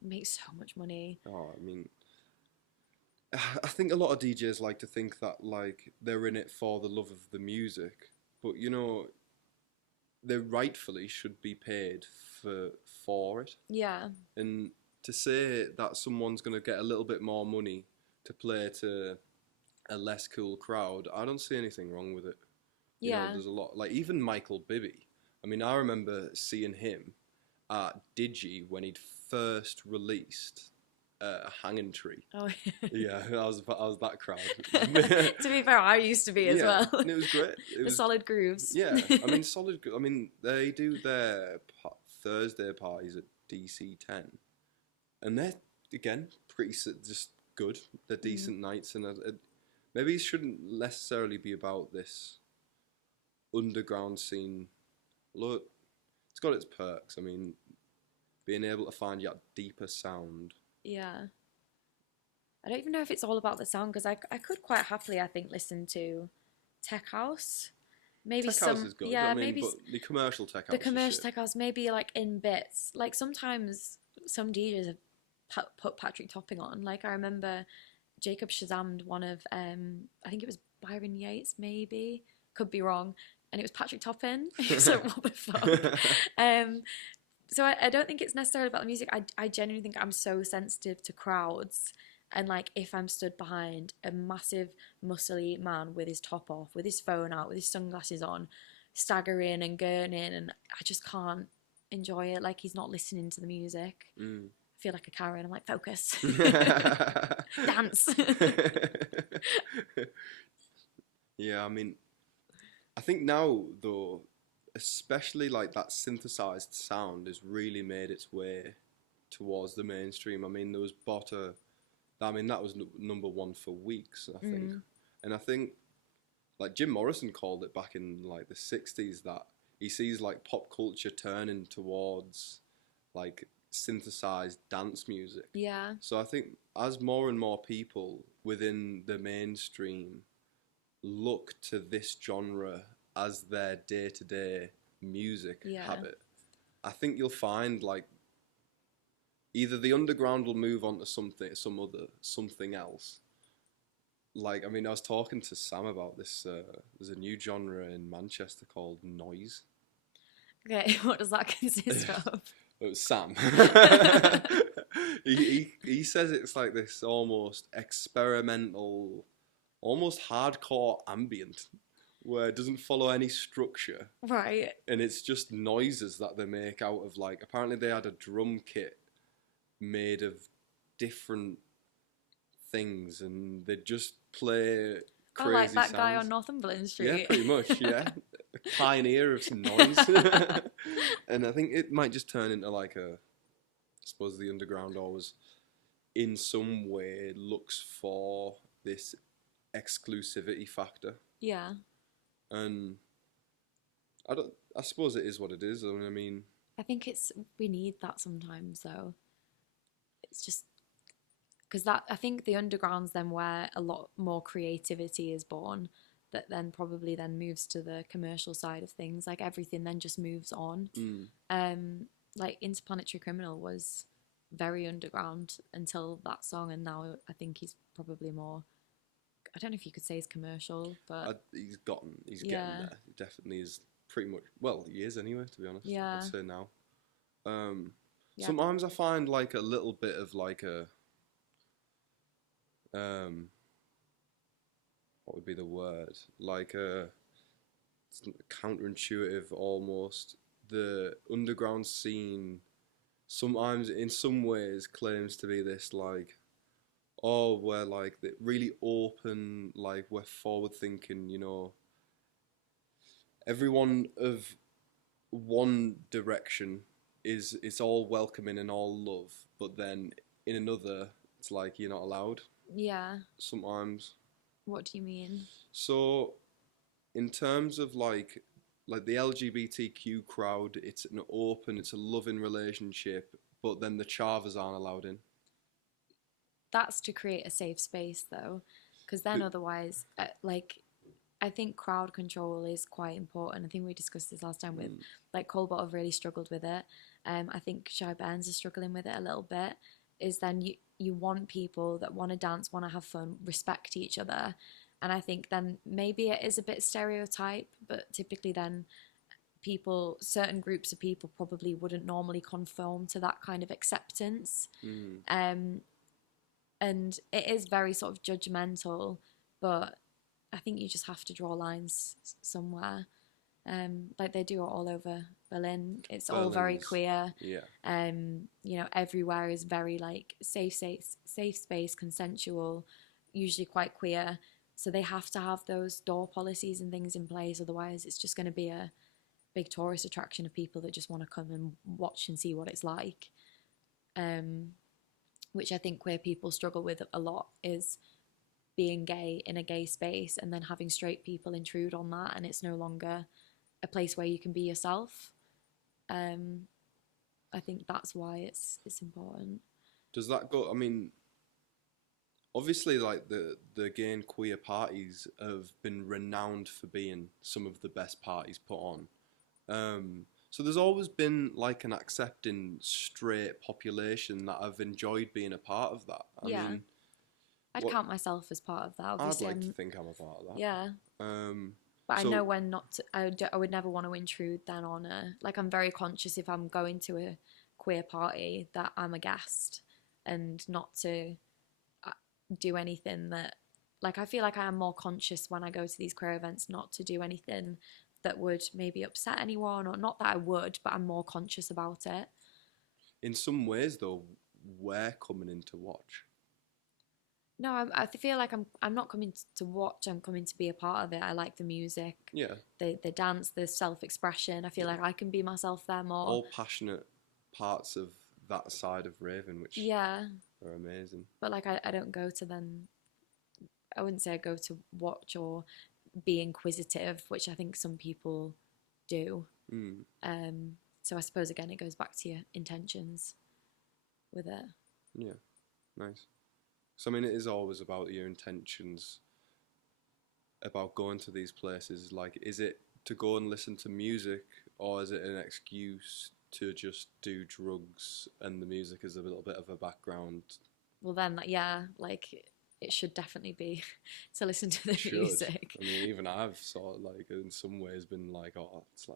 Makes so much money. Oh, I mean, I think a lot of DJs like to think that like they're in it for the love of the music, but you know, they rightfully should be paid for it. Yeah. And to say that someone's going to get a little bit more money to play to a less cool crowd, I don't see anything wrong with it. You know, there's a lot, like even Michael Bibby. I mean, I remember seeing him at Digi when he'd first released a Hanging Tree. Oh, yeah, I was that crowd. To be fair, I used to be as well. And it was great. It was solid grooves. Yeah, I mean, solid. I mean, they do their Thursday parties at DC10, and they're again pretty just good. They're decent nights, and maybe it shouldn't necessarily be about this underground scene. Look, it's got its perks. I mean, being able to find that deeper sound. Yeah. I don't even know if it's all about the sound, because I could quite happily, I think, listen to tech house. Maybe tech house is good. Yeah, I mean, maybe but the commercial tech house. The commercial tech house, maybe like in bits. Like sometimes some DJs have put Patrick Topping on. Like I remember Jacob Shazammed one of I think it was Byron Yates, maybe, could be wrong, and it was Patrick Topping. So what the fuck? So I don't think it's necessarily about the music. I genuinely think I'm so sensitive to crowds. And like if I'm stood behind a massive muscly man with his top off, with his phone out, with his sunglasses on, staggering and gurning, and I just can't enjoy it. Like he's not listening to the music. I feel like a Karen. I'm like, focus. Dance. Yeah, I mean, I think now though, especially like that synthesized sound has really made its way towards the mainstream. I mean, there was Botta. I mean, that was number one for weeks, I think. And I think, like, Jim Morrison called it back in, like, the 60s that he sees, like, pop culture turning towards, like, synthesized dance music. Yeah. So I think as more and more people within the mainstream look to this genre as their day-to-day music habit, I think you'll find, like, either the underground will move on to something else. Like, I mean, I was talking to Sam about this. There's a new genre in Manchester called noise. Okay, what does that consist of? It was Sam. he says it's like this almost experimental, almost hardcore ambient, where it doesn't follow any structure. Right. And it's just noises that they make out of, like, apparently they had a drum kit made of different things, and they just play crazy like that sounds. guy on Northumberland Street. Yeah, pretty much. Yeah, pioneer of some noise. And I think it might just turn into like I suppose the underground always, in some way, looks for this exclusivity factor. Yeah. And I suppose it is what it is. I mean, I think we need that sometimes, though. It's just because I think the underground's then where a lot more creativity is born, that then probably then moves to the commercial side of things. Like everything then just moves on. Like Interplanetary Criminal was very underground until that song, and now I think he's probably more, I don't know if you could say he's commercial, but he's getting there. He definitely is pretty much, well, he is anyway, to be honest. Yeah. I'd say now. Sometimes I find like a little bit of like a what would be the word? Like it's counterintuitive almost. The underground scene sometimes in some ways claims to be this like, oh, we're like really open, like we're forward thinking, you know. Everyone of one direction it's all welcoming and all love, but then in another, it's like you're not allowed Yeah. sometimes. What do you mean? So, in terms of like the LGBTQ crowd, it's an open, it's a loving relationship, but then the chavas aren't allowed in. That's to create a safe space, though, because then otherwise, like, I think crowd control is quite important. I think we discussed this last time with, like, Colbert have really struggled with it. I think Shy Burns is struggling with it a little bit. Is then you want people that want to dance, want to have fun, respect each other, and I think then maybe it is a bit stereotype, but typically then certain groups of people probably wouldn't normally conform to that kind of acceptance. And it is very sort of judgmental, but I think you just have to draw lines somewhere. Like they do it all over Berlin. It's all very queer. Yeah. You know, everywhere is very like safe space, consensual, usually quite queer. So they have to have those door policies and things in place. Otherwise, it's just going to be a big tourist attraction of people that just want to come and watch and see what it's like. Which I think queer people struggle with a lot, is being gay in a gay space and then having straight people intrude on that, and it's no longer a place where you can be yourself. I think that's why it's important. Does that go? I mean, obviously, like the gay and queer parties have been renowned for being some of the best parties put on. So there's always been like an accepting straight population that have enjoyed being a part of that. I mean, I'd count myself as part of that. Obviously, I'd like to think I'm a part of that. Yeah. But so, I know when not to, I would never want to intrude then on like I'm very conscious if I'm going to a queer party that I'm a guest and not to do anything that, like I feel like I am more conscious when I go to these queer events not to do anything that would maybe upset anyone, or not that I would, but I'm more conscious about it. In some ways though, we're coming in to watch. No, I feel like I'm not coming to watch. I'm coming to be a part of it. I like the music, the dance, the self-expression. I feel like I can be myself there more. All passionate parts of that side of raving, which are amazing. But like I don't go to them. I wouldn't say I go to watch or be inquisitive, which I think some people do. So I suppose again it goes back to your intentions with it. Yeah, nice. So I mean, it is always about your intentions about going to these places. Like, is it to go and listen to music, or is it an excuse to just do drugs and the music is a little bit of a background? Well then, like it should definitely be to listen to the music. I mean, even I've sort of like in some ways been like, oh, it's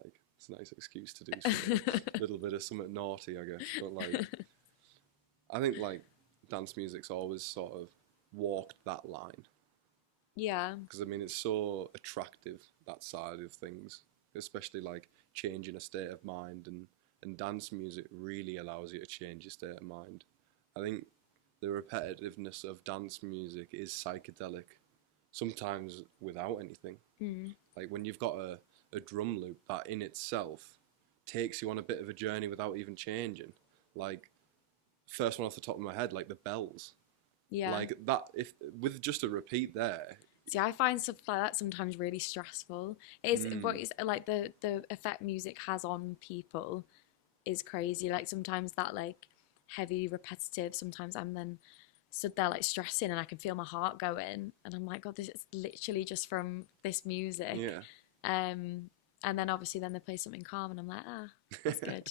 a nice excuse to do something, a little bit of something naughty, I guess. But like, I think like dance music's always sort of walked that line. Yeah. Because I mean, it's so attractive, that side of things, especially like changing a state of mind, and dance music really allows you to change your state of mind. I think the repetitiveness of dance music is psychedelic, sometimes without anything. Like when you've got a drum loop that in itself takes you on a bit of a journey without even changing. Like, first one off the top of my head, like the bells. Yeah. Like that, if with just a repeat there. See, I find stuff like that sometimes really stressful. It's what is like the effect music has on people is crazy. Like sometimes that like heavy repetitive, sometimes I'm then stood there like stressing and I can feel my heart going and I'm like, God, this is literally just from this music. Yeah. And then obviously then they play something calm and I'm like, that's good.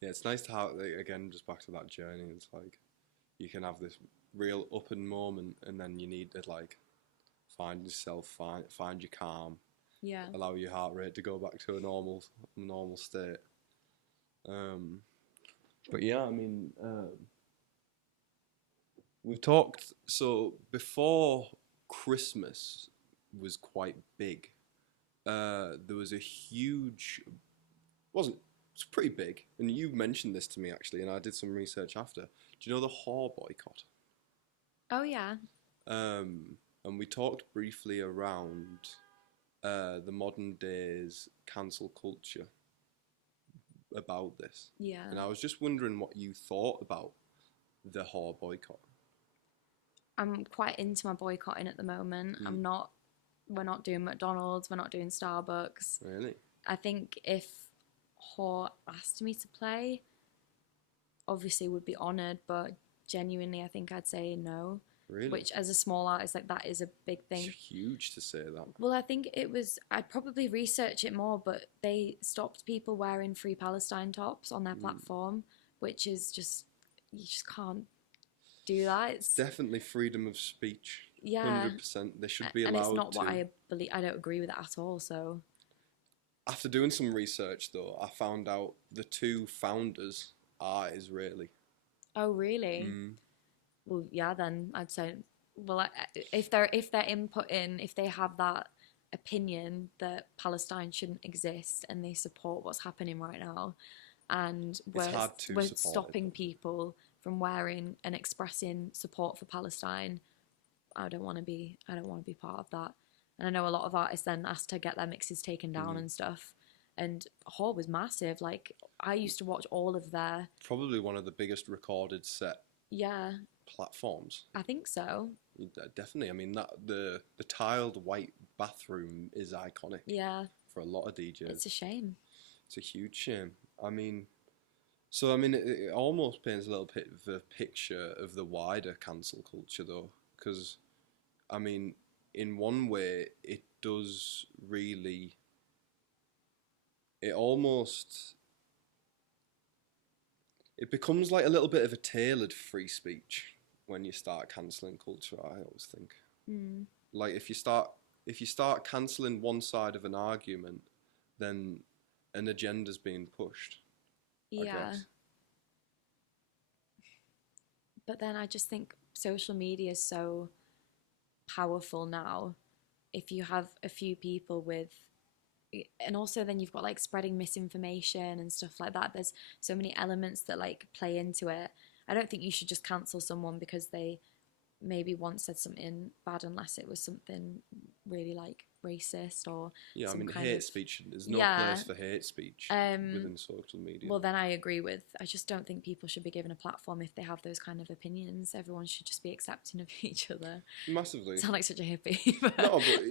Yeah, it's nice to have, like, again, just back to that journey. It's like you can have this real up and moment, and then you need to like find yourself, find your calm. Yeah. Allow your heart rate to go back to a normal state. But yeah, I mean, we've talked. So before Christmas was quite big, there was a huge. It's pretty big, and you mentioned this to me actually, and I did some research after. Do you know the whore boycott? Oh yeah. And we talked briefly around the modern days cancel culture about this. Yeah. And I was just wondering what you thought about the whore boycott? I'm quite into my boycotting at the moment. We're not doing McDonald's, we're not doing Starbucks. Really? I think if Whore asked me to play, obviously would be honoured, but genuinely I think I'd say no. Really? Which as a small artist, like, that is a big thing. It's huge to say that. Well, I think I'd probably research it more, but they stopped people wearing Free Palestine tops on their platform, which is just, you just can't do that. It's definitely freedom of speech. Yeah. 100%. They should be allowed and it's not to. what I believe. I don't agree with it at all, so. After doing some research, though, I found out the two founders are Israeli. Oh, really? Well, yeah, then I'd say, well, if they're inputting, if they have that opinion that Palestine shouldn't exist and they support what's happening right now, and we're stopping people from wearing and expressing support for Palestine, I don't want to be part of that. And I know a lot of artists then asked to get their mixes taken down and stuff. And Whore was massive. Like, I used to watch all of their... Probably one of the biggest recorded set platforms. I think so. Definitely. I mean, that the tiled white bathroom is iconic. Yeah. For a lot of DJs. It's a shame. It's a huge shame. I mean, so, I mean, it almost paints a little bit of a picture of the wider cancel culture, though. Because, I mean, in one way, it does really... It almost... It becomes like a little bit of a tailored free speech when you start cancelling culture, I always think. Like, if you start cancelling one side of an argument, then an agenda's being pushed. Yeah. I guess. But then I just think social media is so powerful now. If you have a few people with... And also then you've got, like, spreading misinformation and stuff like that. There's so many elements that, like, play into it. I don't think you should just cancel someone because they maybe once said something bad, unless it was something really, like, racist or I mean, hate speech. There's no place for hate speech within social media. Well, then I agree with... I just don't think people should be given a platform if they have those kind of opinions. Everyone should just be accepting of each other. Massively. Sound like such a hippie. But... No, but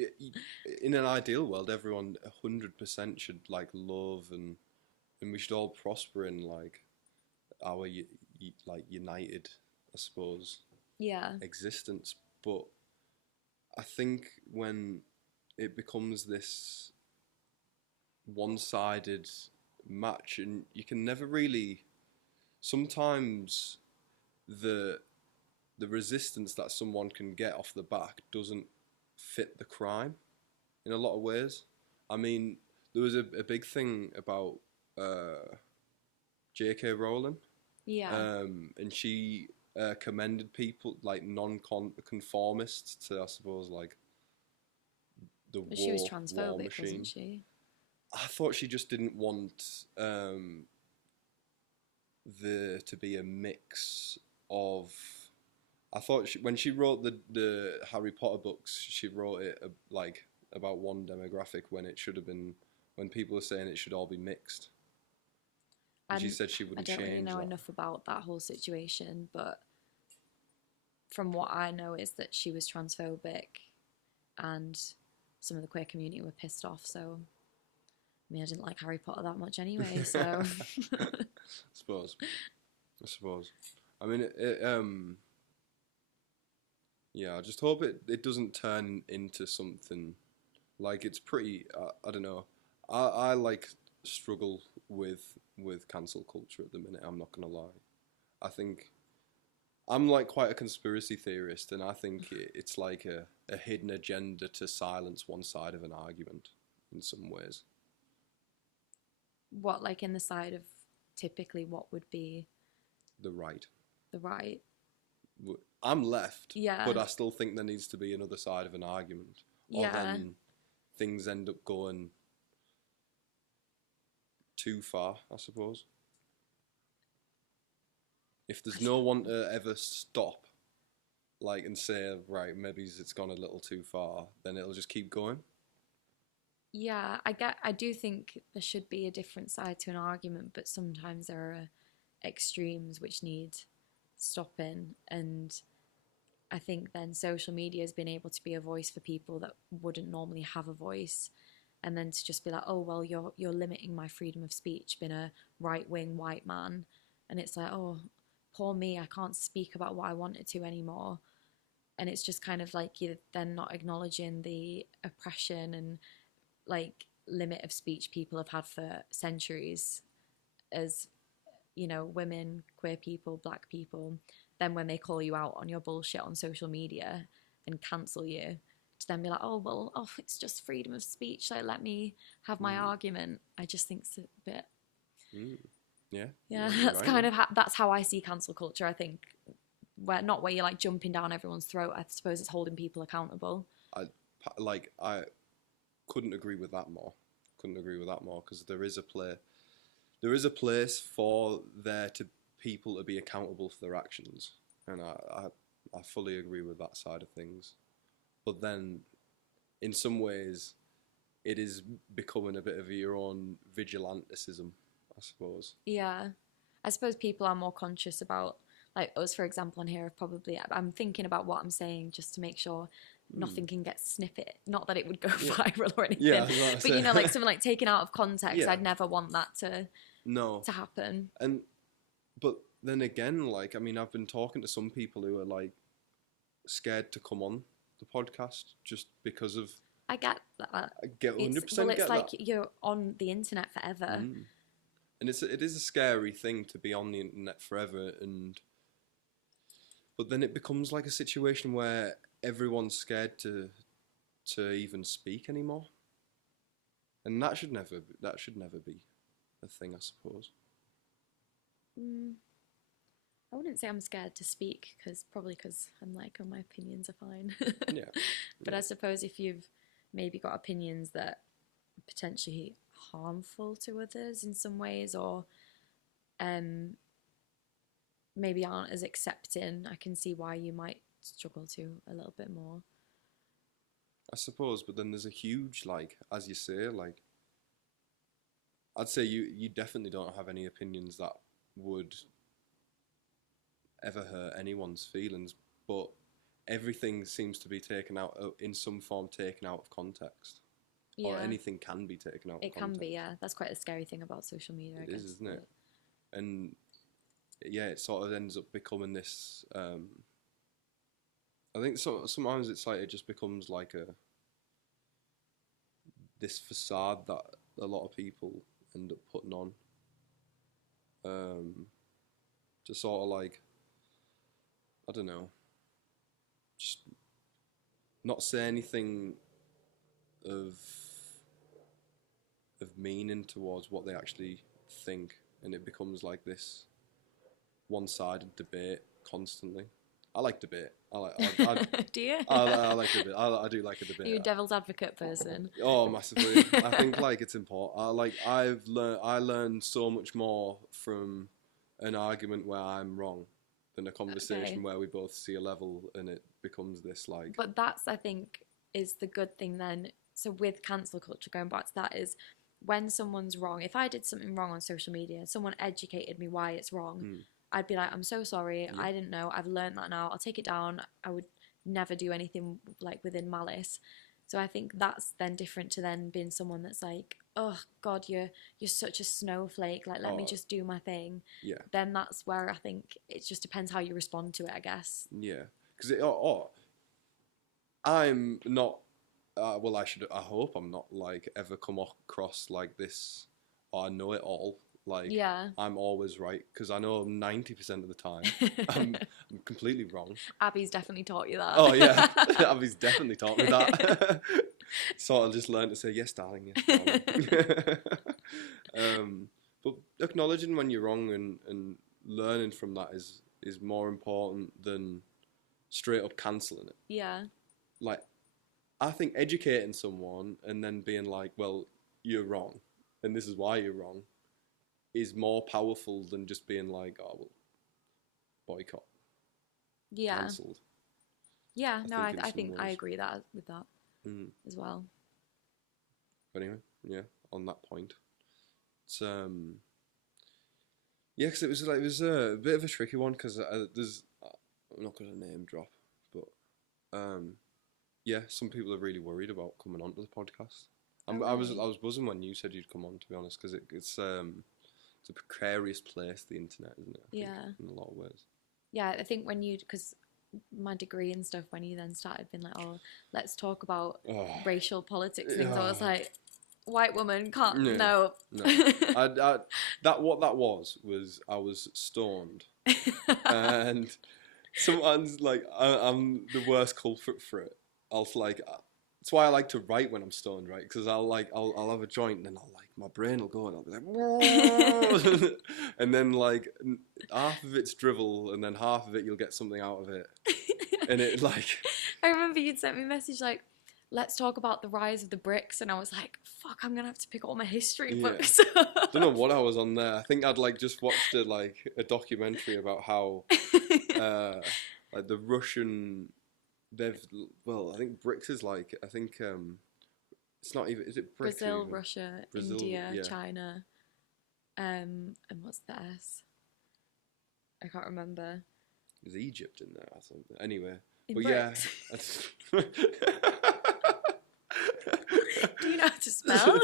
in an ideal world, everyone 100% should, like, love and we should all prosper in, like, our like united, I suppose, existence. But I think when it becomes this one-sided match, and you can never really... Sometimes the resistance that someone can get off the back doesn't fit the crime in a lot of ways. I mean, there was a big thing about J.K. Rowling. Yeah. And she commended people, like, non-conformists to, I suppose, like, the war, she was transphobic, war machine. Wasn't she? I thought she just didn't want there to be a mix of... I thought when she wrote the Harry Potter books, she wrote it like about one demographic when it should have been... When people are saying it should all be mixed. And she said she wouldn't change that. I don't really know enough about that whole situation, but from what I know is that she was transphobic and some of the queer community were pissed off, so... I mean, I didn't like Harry Potter that much anyway, so... I suppose. I mean, yeah, I just hope it doesn't turn into something... Like, it's pretty... I don't know. I like, struggle with cancel culture at the minute, I'm not going to lie. I think... I'm, like, quite a conspiracy theorist, and I think it's like a hidden agenda to silence one side of an argument, in some ways. What, like, in the side of typically what would be... The right. The right. I'm left, yeah. But I still think there needs to be another side of an argument. Or then things end up going too far, I suppose. If there's no one to ever stop, like, and say, right, maybe it's gone a little too far, then it'll just keep going. Yeah, I do think there should be a different side to an argument, but sometimes there are extremes which need stopping. And I think then social media has been able to be a voice for people that wouldn't normally have a voice. And then to just be like, oh, well, you're limiting my freedom of speech, being a right-wing white man. And it's like, oh, poor me, I can't speak about what I wanted to anymore. And it's just kind of like you're then not acknowledging the oppression and like limit of speech people have had for centuries as, you know, women, queer people, black people. Then when they call you out on your bullshit on social media and cancel you, to then be like, oh, well, oh, it's just freedom of speech, like let me have my argument. I just think it's a bit... Yeah, that's right, kind of that's how I see cancel culture. I think where you're like jumping down everyone's throat. I suppose it's holding people accountable. I couldn't agree with that more. Because there is a place for people to be accountable for their actions, and I fully agree with that side of things. But then, in some ways, it is becoming a bit of your own vigilanticism, I suppose. Yeah, I suppose people are more conscious about, like us, for example, on here. I'm thinking about what I'm saying just to make sure nothing can get snippet. Not that it would go viral or anything. Yeah, but you know, like something like taken out of context. Yeah. I'd never want that to happen. But then again, like, I mean, I've been talking to some people who are like scared to come on the podcast just because of... I get that. I get 100%. It's like you're on the internet forever. And it is a scary thing to be on the internet forever, but then it becomes like a situation where everyone's scared to even speak anymore, and that should never be a thing, I suppose. I wouldn't say I'm scared to speak, because I'm like, oh, my opinions are fine. But I suppose if you've maybe got opinions that are potentially harmful to others in some ways, or maybe aren't as accepting, I can see why you might struggle to a little bit more, I suppose. But then there's a huge, like, as you say, like, I'd say you definitely don't have any opinions that would ever hurt anyone's feelings, but everything seems to be taken out in some form, taken out of context. Yeah. Or anything can be taken out of context. It can be, yeah. That's quite a scary thing about social media, I guess. It is, isn't it? And yeah, it sort of ends up becoming this... I think sometimes it's like it just becomes like this facade that a lot of people end up putting on. To sort of like, I don't know, just not say anything of meaning towards what they actually think, and it becomes like this one-sided debate constantly. I like debate. Do you? I like debate. I do like a debate. Are you a devil's advocate person? Oh, massively. I think like it's important. I learned so much more from an argument where I'm wrong than a conversation where we both see a level and it becomes this like... But that's, I think, is the good thing then. So with cancel culture, going back to that, is when someone's wrong, if I did something wrong on social media, someone educated me why it's wrong, I'd be like, I'm so sorry, I didn't know, I've learned that now, I'll take it down. I would never do anything like within malice. So I think that's then different to then being someone that's like, oh God, you're such a snowflake, like let me just do my thing. Yeah. Then that's where I think it just depends how you respond to it, I guess. Yeah, because I'm not. I hope I'm not like ever come across like this. I know it all. Like, I'm always right, because I know 90% of the time I'm completely wrong. Abby's definitely taught you that. Oh yeah, Abby's definitely taught me that. Sort of just learned to say yes, darling, yes, darling. But acknowledging when you're wrong and learning from that is more important than straight up cancelling it. Yeah. Like, I think educating someone and then being like, well, you're wrong, and this is why you're wrong, is more powerful than just being like, oh, well, boycott. Yeah. Cancelled. Yeah, I think I agree with that as well. But anyway, yeah, on that point, it's Yeah, because it was a bit of a tricky one because there's I'm not gonna name drop, but yeah, some people are really worried about coming onto the podcast. I was buzzing when you said you'd come on, to be honest, because it's a precarious place, the internet, isn't it? I think, in a lot of ways. Yeah, I think because my degree and stuff, when you then started being like, oh, let's talk about racial politics things, I was like, white woman can't, no. What that was I was stoned. And sometimes, like, I'm the worst culprit for it. That's why I like to write when I'm stoned, right? Because I'll have a joint and then my brain will go and I'll be like, whoa! And then like half of it's drivel and then half of it you'll get something out of it. And it like... I remember you'd sent me a message like, let's talk about the rise of the bricks, and I was like, fuck, I'm gonna have to pick up all my history books. Don't know what I was on there. I think I'd like just watched a documentary about how like the Russian... I think BRICS is like, I think it's not even, is it BRICS? Brazil, Russia, India, China, and what's the S? I can't remember. Is Egypt in there or something? Anyway, but BRICS. Yeah. Do you know how to spell?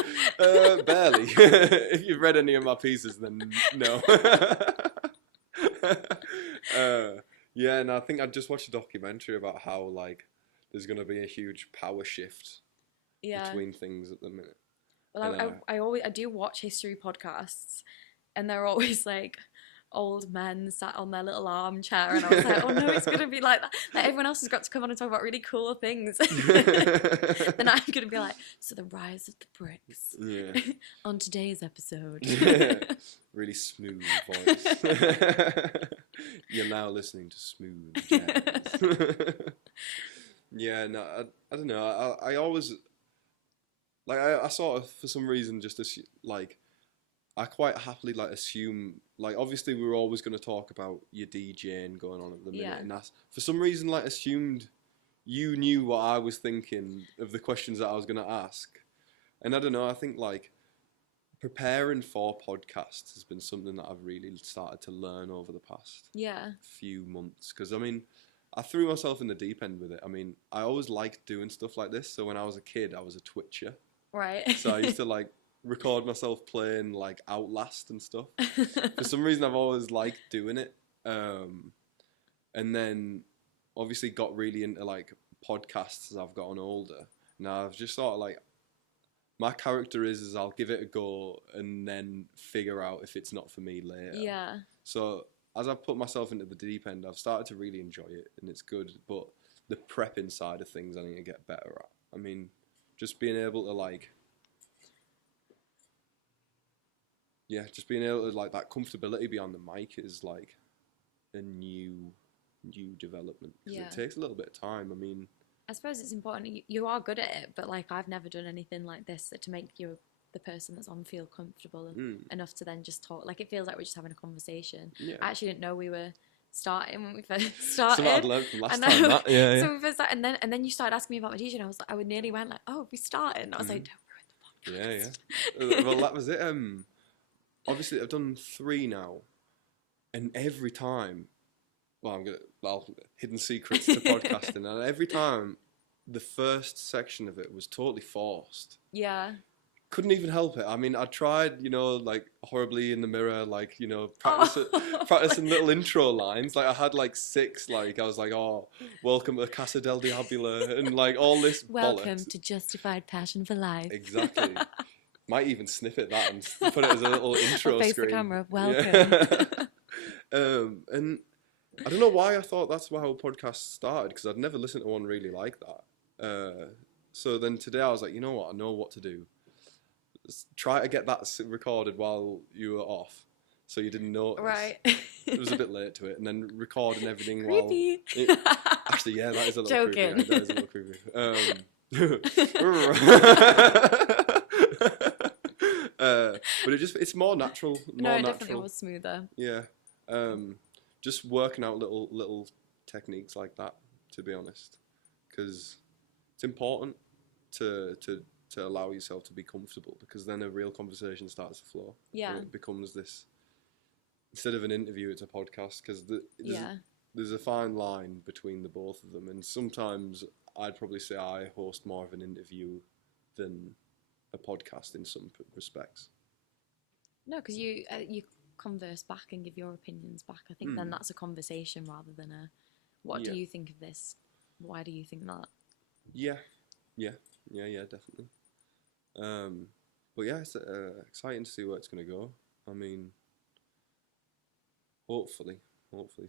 Barely. If you've read any of my pieces, then no. Yeah, and I think I just watched a documentary about how like there's going to be a huge power shift between things at the minute. Well, I do watch history podcasts, and they're always like old men sat on their little armchair, and I was like, oh no, it's going to be like that. Like everyone else has got to come on and talk about really cool things. Then I'm going to be like, so the rise of the bricks. Yeah. On today's episode. Really smooth voice. You're now listening to smooth jazz. Yeah, no, I don't know. I always like I sort of for some reason just like I quite happily like assume like obviously we were always going to talk about your DJing going on at the minute, and that's for some reason like assumed you knew what I was thinking of the questions that I was going to ask, and I don't know. I think like preparing for podcasts has been something that I've really started to learn over the past few months. Because I mean, I threw myself in the deep end with it. I mean, I always liked doing stuff like this. So when I was a kid, I was a Twitcher. Right. So I used to like record myself playing like Outlast and stuff. For some reason, I've always liked doing it. And then obviously got really into like podcasts as I've gotten older. Now I've just sort of like, my character is I'll give it a go and then figure out if it's not for me later. Yeah. So as I've put myself into the deep end, I've started to really enjoy it, and it's good. But the prepping side of things, I need to get better at. I mean, just being able to like, just being able to like that comfortability beyond the mic is like a new development. Because it takes a little bit of time. I mean, I suppose it's important. You are good at it, but like I've never done anything like this to make you the person that's on feel comfortable enough to then just talk. Like it feels like we're just having a conversation. Yeah. I actually didn't know we were starting when we first started. So I'd learned from last time. That. Yeah. So we first started, and then you started asking me about my DJ, and I nearly went like, oh, we started. And I was like, don't ruin the podcast. Yeah. Well, that was it. Obviously I've done 3 now, and every time. Well, hidden secrets to podcasting, and every time the first section of it was totally forced. Yeah. Couldn't even help it. I mean, I tried, like horribly in the mirror, like, practicing little intro lines. Like I had like 6, like I was like, oh, welcome to Casa del Diablo, and like all this welcome bollocks. To Justified Passion for Life. Exactly. Might even snip it that and put it as a little intro face screen. The camera. Welcome. Yeah. And I don't know why I thought that's how podcasts started, because I'd never listened to one really like that. So then today I was like, you know what? I know what to do. Try to get that recorded while you were off, so you didn't notice. Right. It was a bit late to it, and then recording everything creepy. Actually, yeah, that is a little joking. Creepy. That is a little creepy. But it's more natural. It definitely was smoother. Yeah. Just working out little techniques like that, to be honest, because it's important to allow yourself to be comfortable, because then a real conversation starts to flow. Yeah. And it becomes this instead of an interview, it's a podcast, because Yeah. there's a fine line between the both of them, and sometimes I'd probably say I host more of an interview than a podcast in some respects. No, because you converse back and give your opinions back. I think then that's a conversation rather than a, what do you think of this? Why do you think that? Yeah, definitely. But yeah, it's exciting to see where it's going to go. I mean, hopefully,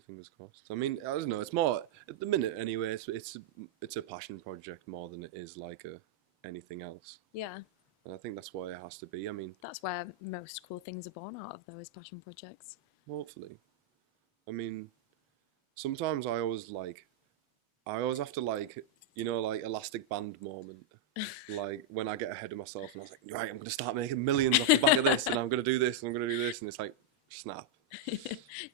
fingers crossed. I mean, I don't know. It's more at the minute anyway. It's a passion project more than it is like anything else. Yeah. And I think that's why it has to be. I mean, that's where most cool things are born out of, though, is passion projects. Hopefully. I mean, sometimes I always have to like elastic band moment. Like when I get ahead of myself and I was like, right, I'm going to start making millions off the back of this, and I'm going to do this, and I'm going to do this, and it's like, snap.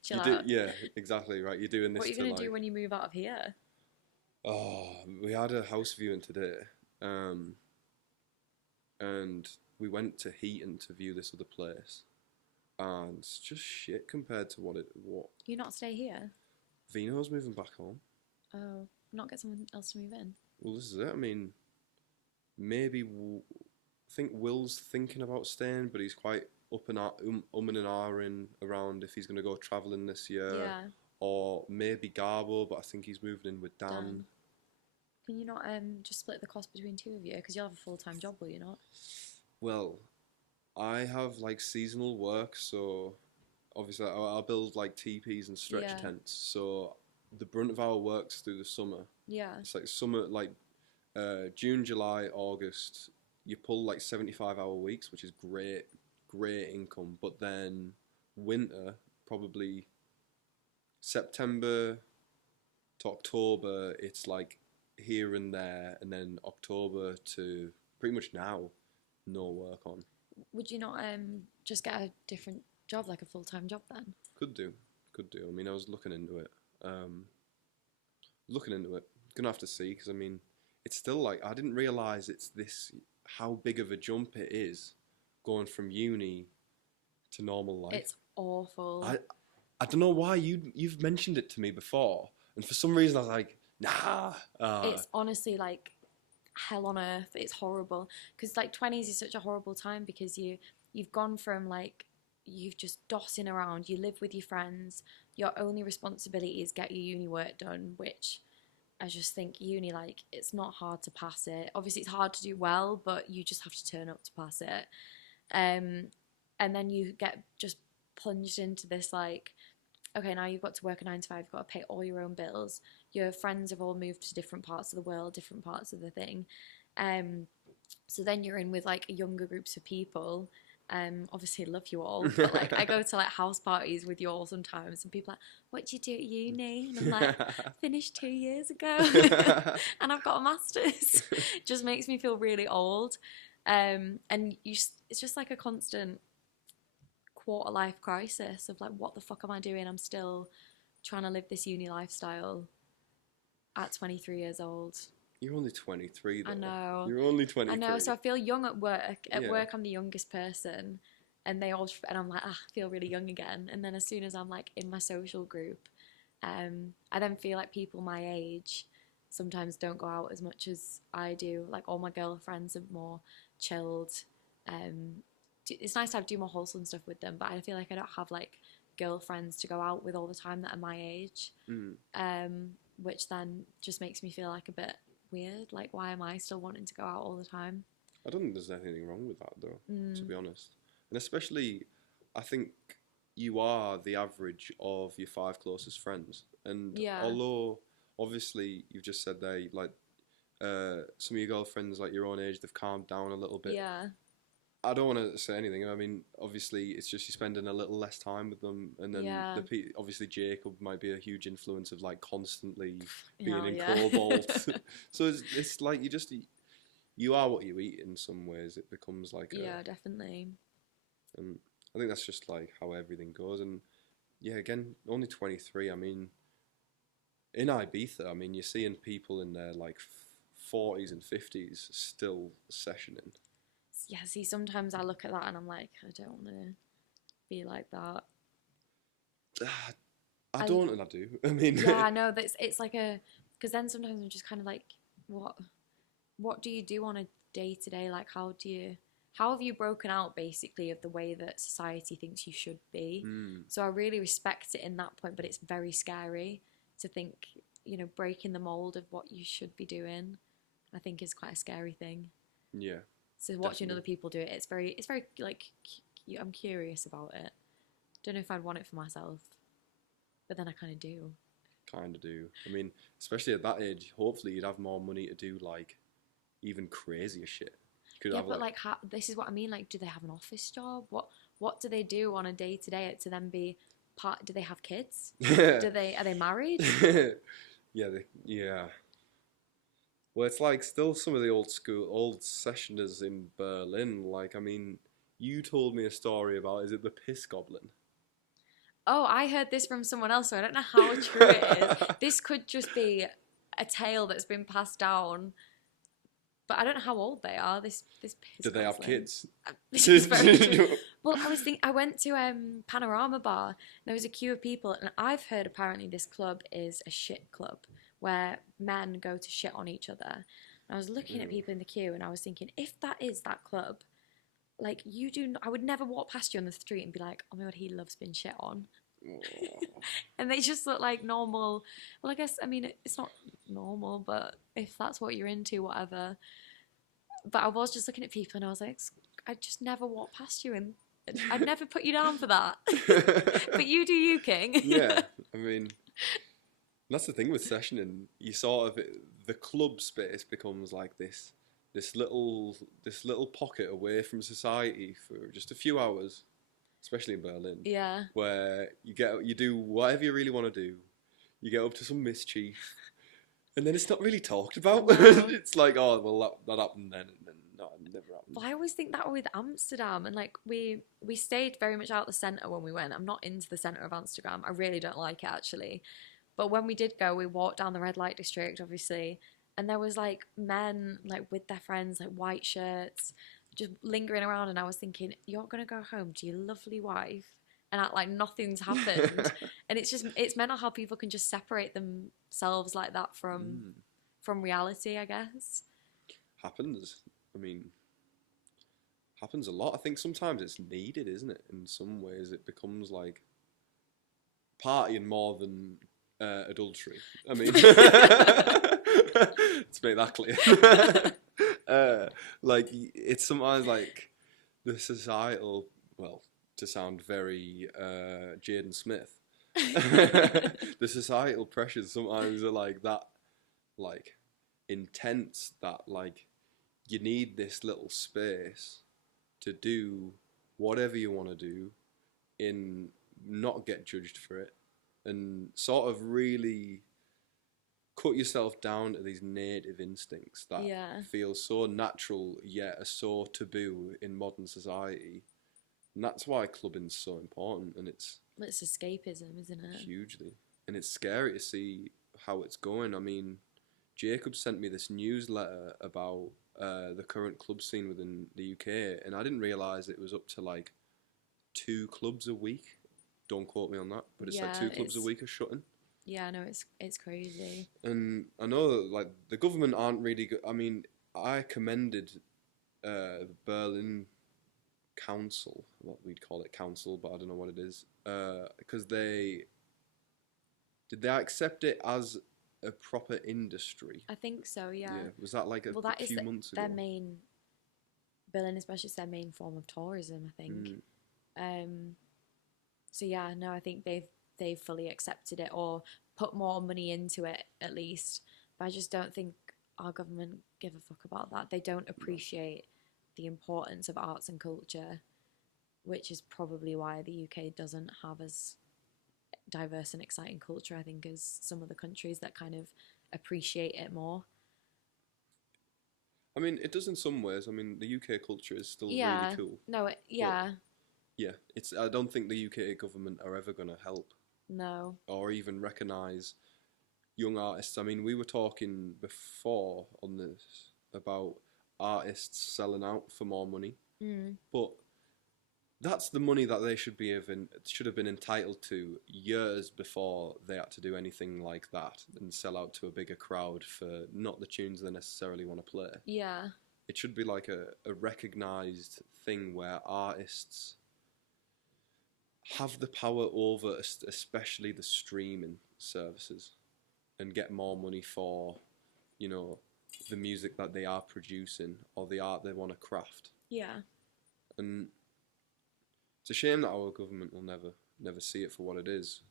Chill out. Yeah, exactly, right. You're doing this. What are you going to do when you move out of here? Oh, we had a house viewing today, and we went to Heaton to view this other place, and it's just shit compared to what. You not stay here? Vino's moving back home. Oh, not get someone else to move in? Well, this is it. I mean, maybe I think Will's thinking about staying, but he's quite up and and ahhing around if he's going to go travelling this year. Yeah. Or maybe Garbo, but I think he's moving in with Dan. Can you not just split the cost between two of you? Because you'll have a full-time job, will you not? Well, I have like seasonal work, so obviously I'll build like teepees and stretch tents. So the brunt of our work's through the summer. Yeah. It's like summer, like June, July, August. You pull like 75-hour weeks, which is great income. But then winter, probably September to October, it's like here and there, and then October to pretty much now, no work on. Would you not just get a different job, like a full-time job then? Could do. I mean, I was looking into it. Gonna have to see, because I mean, it's still like, I didn't realise it's this, how big of a jump it is going from uni to normal life. It's awful. I don't know why you've mentioned it to me before, and for some reason I was like, nah. It's honestly like hell on earth. It's horrible, because like 20s is such a horrible time, because you've gone from like, you've just dossing around, you live with your friends, your only responsibility is get your uni work done, which I just think uni, like, it's not hard to pass it. Obviously it's hard to do well, but you just have to turn up to pass it. And then you get just plunged into this like, okay, now you've got to work a 9 to 5, you've got to pay all your own bills, your friends have all moved to different parts of the world, different parts of the thing, so then you're in with like younger groups of people. Obviously I love you all, but like I go to like house parties with you all sometimes, and people are like, what do you do at uni? And I'm like, finished 2 years ago and I've got a master's. Just makes me feel really old. And it's just like a constant quarter life crisis of like, what the fuck am I doing? I'm still trying to live this uni lifestyle at 23 years old. You're only 23 though. I know. You're only 23. I know, so I feel young at work. At work I'm the youngest person, and I'm like, I feel really young again. And then as soon as I'm like in my social group, I then feel like people my age sometimes don't go out as much as I do. Like all my girlfriends are more chilled. It's nice to do more wholesome stuff with them, but I feel like I don't have like girlfriends to go out with all the time that are my age, which then just makes me feel like a bit weird. Like, why am I still wanting to go out all the time? I don't think there's anything wrong with that though, to be honest. And especially, I think you are the average of your 5 closest friends. And although obviously you've just said there, like some of your girlfriends like your own age, they've calmed down a little bit. Yeah. I don't want to say anything. I mean, obviously, it's just you're spending a little less time with them, and then obviously Jacob might be a huge influence of like constantly being in cobalt. So it's like you are what you eat in some ways. It becomes like definitely. And I think that's just like how everything goes. And yeah, again, only 23. I mean, in Ibiza, I mean, you're seeing people in their like 40s and 50s still sessioning. Yeah, see, sometimes I look at that and I'm like, I don't want to be like that. I don't, and I do. I mean, yeah, I know that's it's like because then sometimes I'm just kind of like, what do you do on a day to day? Like, how have you broken out basically of the way that society thinks you should be? So I really respect it in that point, but it's very scary to think, breaking the mold of what you should be doing. I think is quite a scary thing. Yeah. So watching other people do it, it's very like I'm curious about it. Don't know if I'd want it for myself, but then I kind of do. Kind of do. I mean, especially at that age, hopefully you'd have more money to do like even crazier shit. Yeah, have, but like how, this is what I mean. Like, do they have an office job? What do they do on a day to day to then be part? Do they have kids? Are they married? Yeah. Well, it's like still some of the old sessioners in Berlin. Like, I mean, you told me a story about, is it the piss goblin? Oh, I heard this from someone else, so I don't know how true it is. This could just be a tale that's been passed down, but I don't know how old they are. This piss Do they have goblin. kids? This is very true. Well, I went to Panorama Bar. And there was a queue of people, and I've heard apparently this club is a shit club where men go to shit on each other. And I was looking at people in the queue, and I was thinking, if that is that club, like I would never walk past you on the street and be like, oh my god, he loves being shit on. And they just look like normal. Well, I guess, I mean, it's not normal, but if that's what you're into, whatever. But I was just looking at people and I was like, I'd just never walk past you and I'd never put you down for that. But you do you, King. Yeah, I mean, that's the thing with sessioning. You sort of, the club space becomes like this little pocket away from society for just a few hours, especially in Berlin. Yeah. Where you do whatever you really want to do. You get up to some mischief, and then it's not really talked about. No. It's like, oh well, that happened then, and then no, it never happened. But I always think that with Amsterdam, and like we stayed very much out the centre when we went. I'm not into the centre of Amsterdam. I really don't like it actually. But when we did go, we walked down the red light district, obviously, and there was like men like with their friends, like white shirts, just lingering around. And I was thinking, you're gonna go home to your lovely wife and act like nothing's happened. And it's mental how people can just separate themselves like that from reality, I guess. Happens. I mean, happens a lot. I think sometimes it's needed, isn't it? In some ways, it becomes like partying more than adultery. I mean, let's make that clear. Like, it's sometimes like the societal, well, to sound very Jaden Smith, the societal pressures sometimes are like that, like intense, that like you need this little space to do whatever you want to do in not get judged for it, and sort of really cut yourself down to these native instincts that feel so natural yet are so taboo in modern society. And that's why clubbing's so important, and it's escapism, isn't it? Hugely. And it's scary to see how it's going. I mean, Jacob sent me this newsletter about the current club scene within the UK, and I didn't realise it was up to like 2 clubs a week. Don't quote me on that, but it's like 2 clubs a week are shutting. Yeah, I know, it's crazy. And I know that like the government aren't really good. I mean, I commended the Berlin council, what we'd call it council, but I don't know what it is, because did they accept it as a proper industry? I think so, yeah. Was that like a few months ago? Their main, Berlin especially, is their main form of tourism, I think. So yeah, no, I think they've fully accepted it or put more money into it at least. But I just don't think our government give a fuck about that. They don't appreciate the importance of arts and culture, which is probably why the UK doesn't have as diverse and exciting culture, I think, as some of the countries that kind of appreciate it more. I mean, it does in some ways. I mean, the UK culture is still really cool. No, Yeah, I don't think the UK government are ever going to help. No. Or even recognise young artists. I mean, we were talking before on this about artists selling out for more money. But that's the money that they should have been entitled to years before they had to do anything like that and sell out to a bigger crowd for not the tunes they necessarily want to play. Yeah. It should be like a recognised thing where artists have the power over especially the streaming services and get more money for, you know, the music that they are producing or the art they want to craft. Yeah. And it's a shame that our government will never see it for what it is.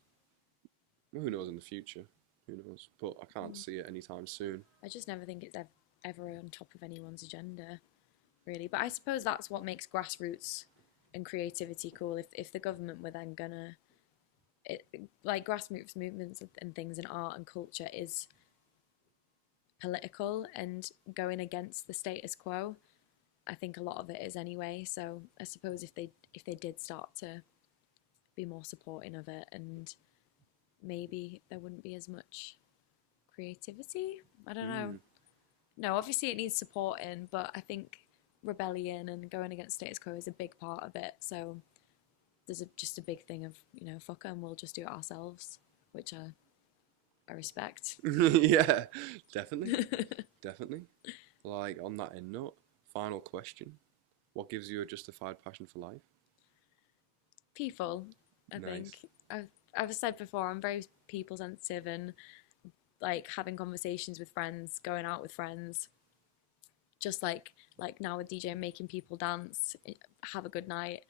Well, who knows in the future? Who knows? But I can't see it anytime soon. I just never think it's ever on top of anyone's agenda, really. But I suppose that's what makes grassroots and creativity cool. If the government were then gonna, like grassroots movements and things in art and culture is political and going against the status quo. I think a lot of it is anyway. So I suppose if they did start to be more supporting of it, and maybe there wouldn't be as much creativity. I don't know. No, obviously it needs supporting, but I think rebellion and going against status quo is a big part of it. So there's just a big thing of, you know, fuck 'em, we'll just do it ourselves, which I respect. Yeah, definitely. Definitely. Like, on that end note, final question. What gives you a justified passion for life? People, I think. I've said before, I'm very people sensitive, and like having conversations with friends, going out with friends, just like now with DJ, making people dance, have a good night.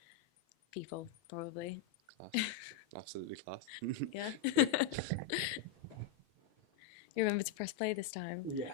People, probably. Class. Absolutely class. Yeah. You remember to press play this time? Yeah.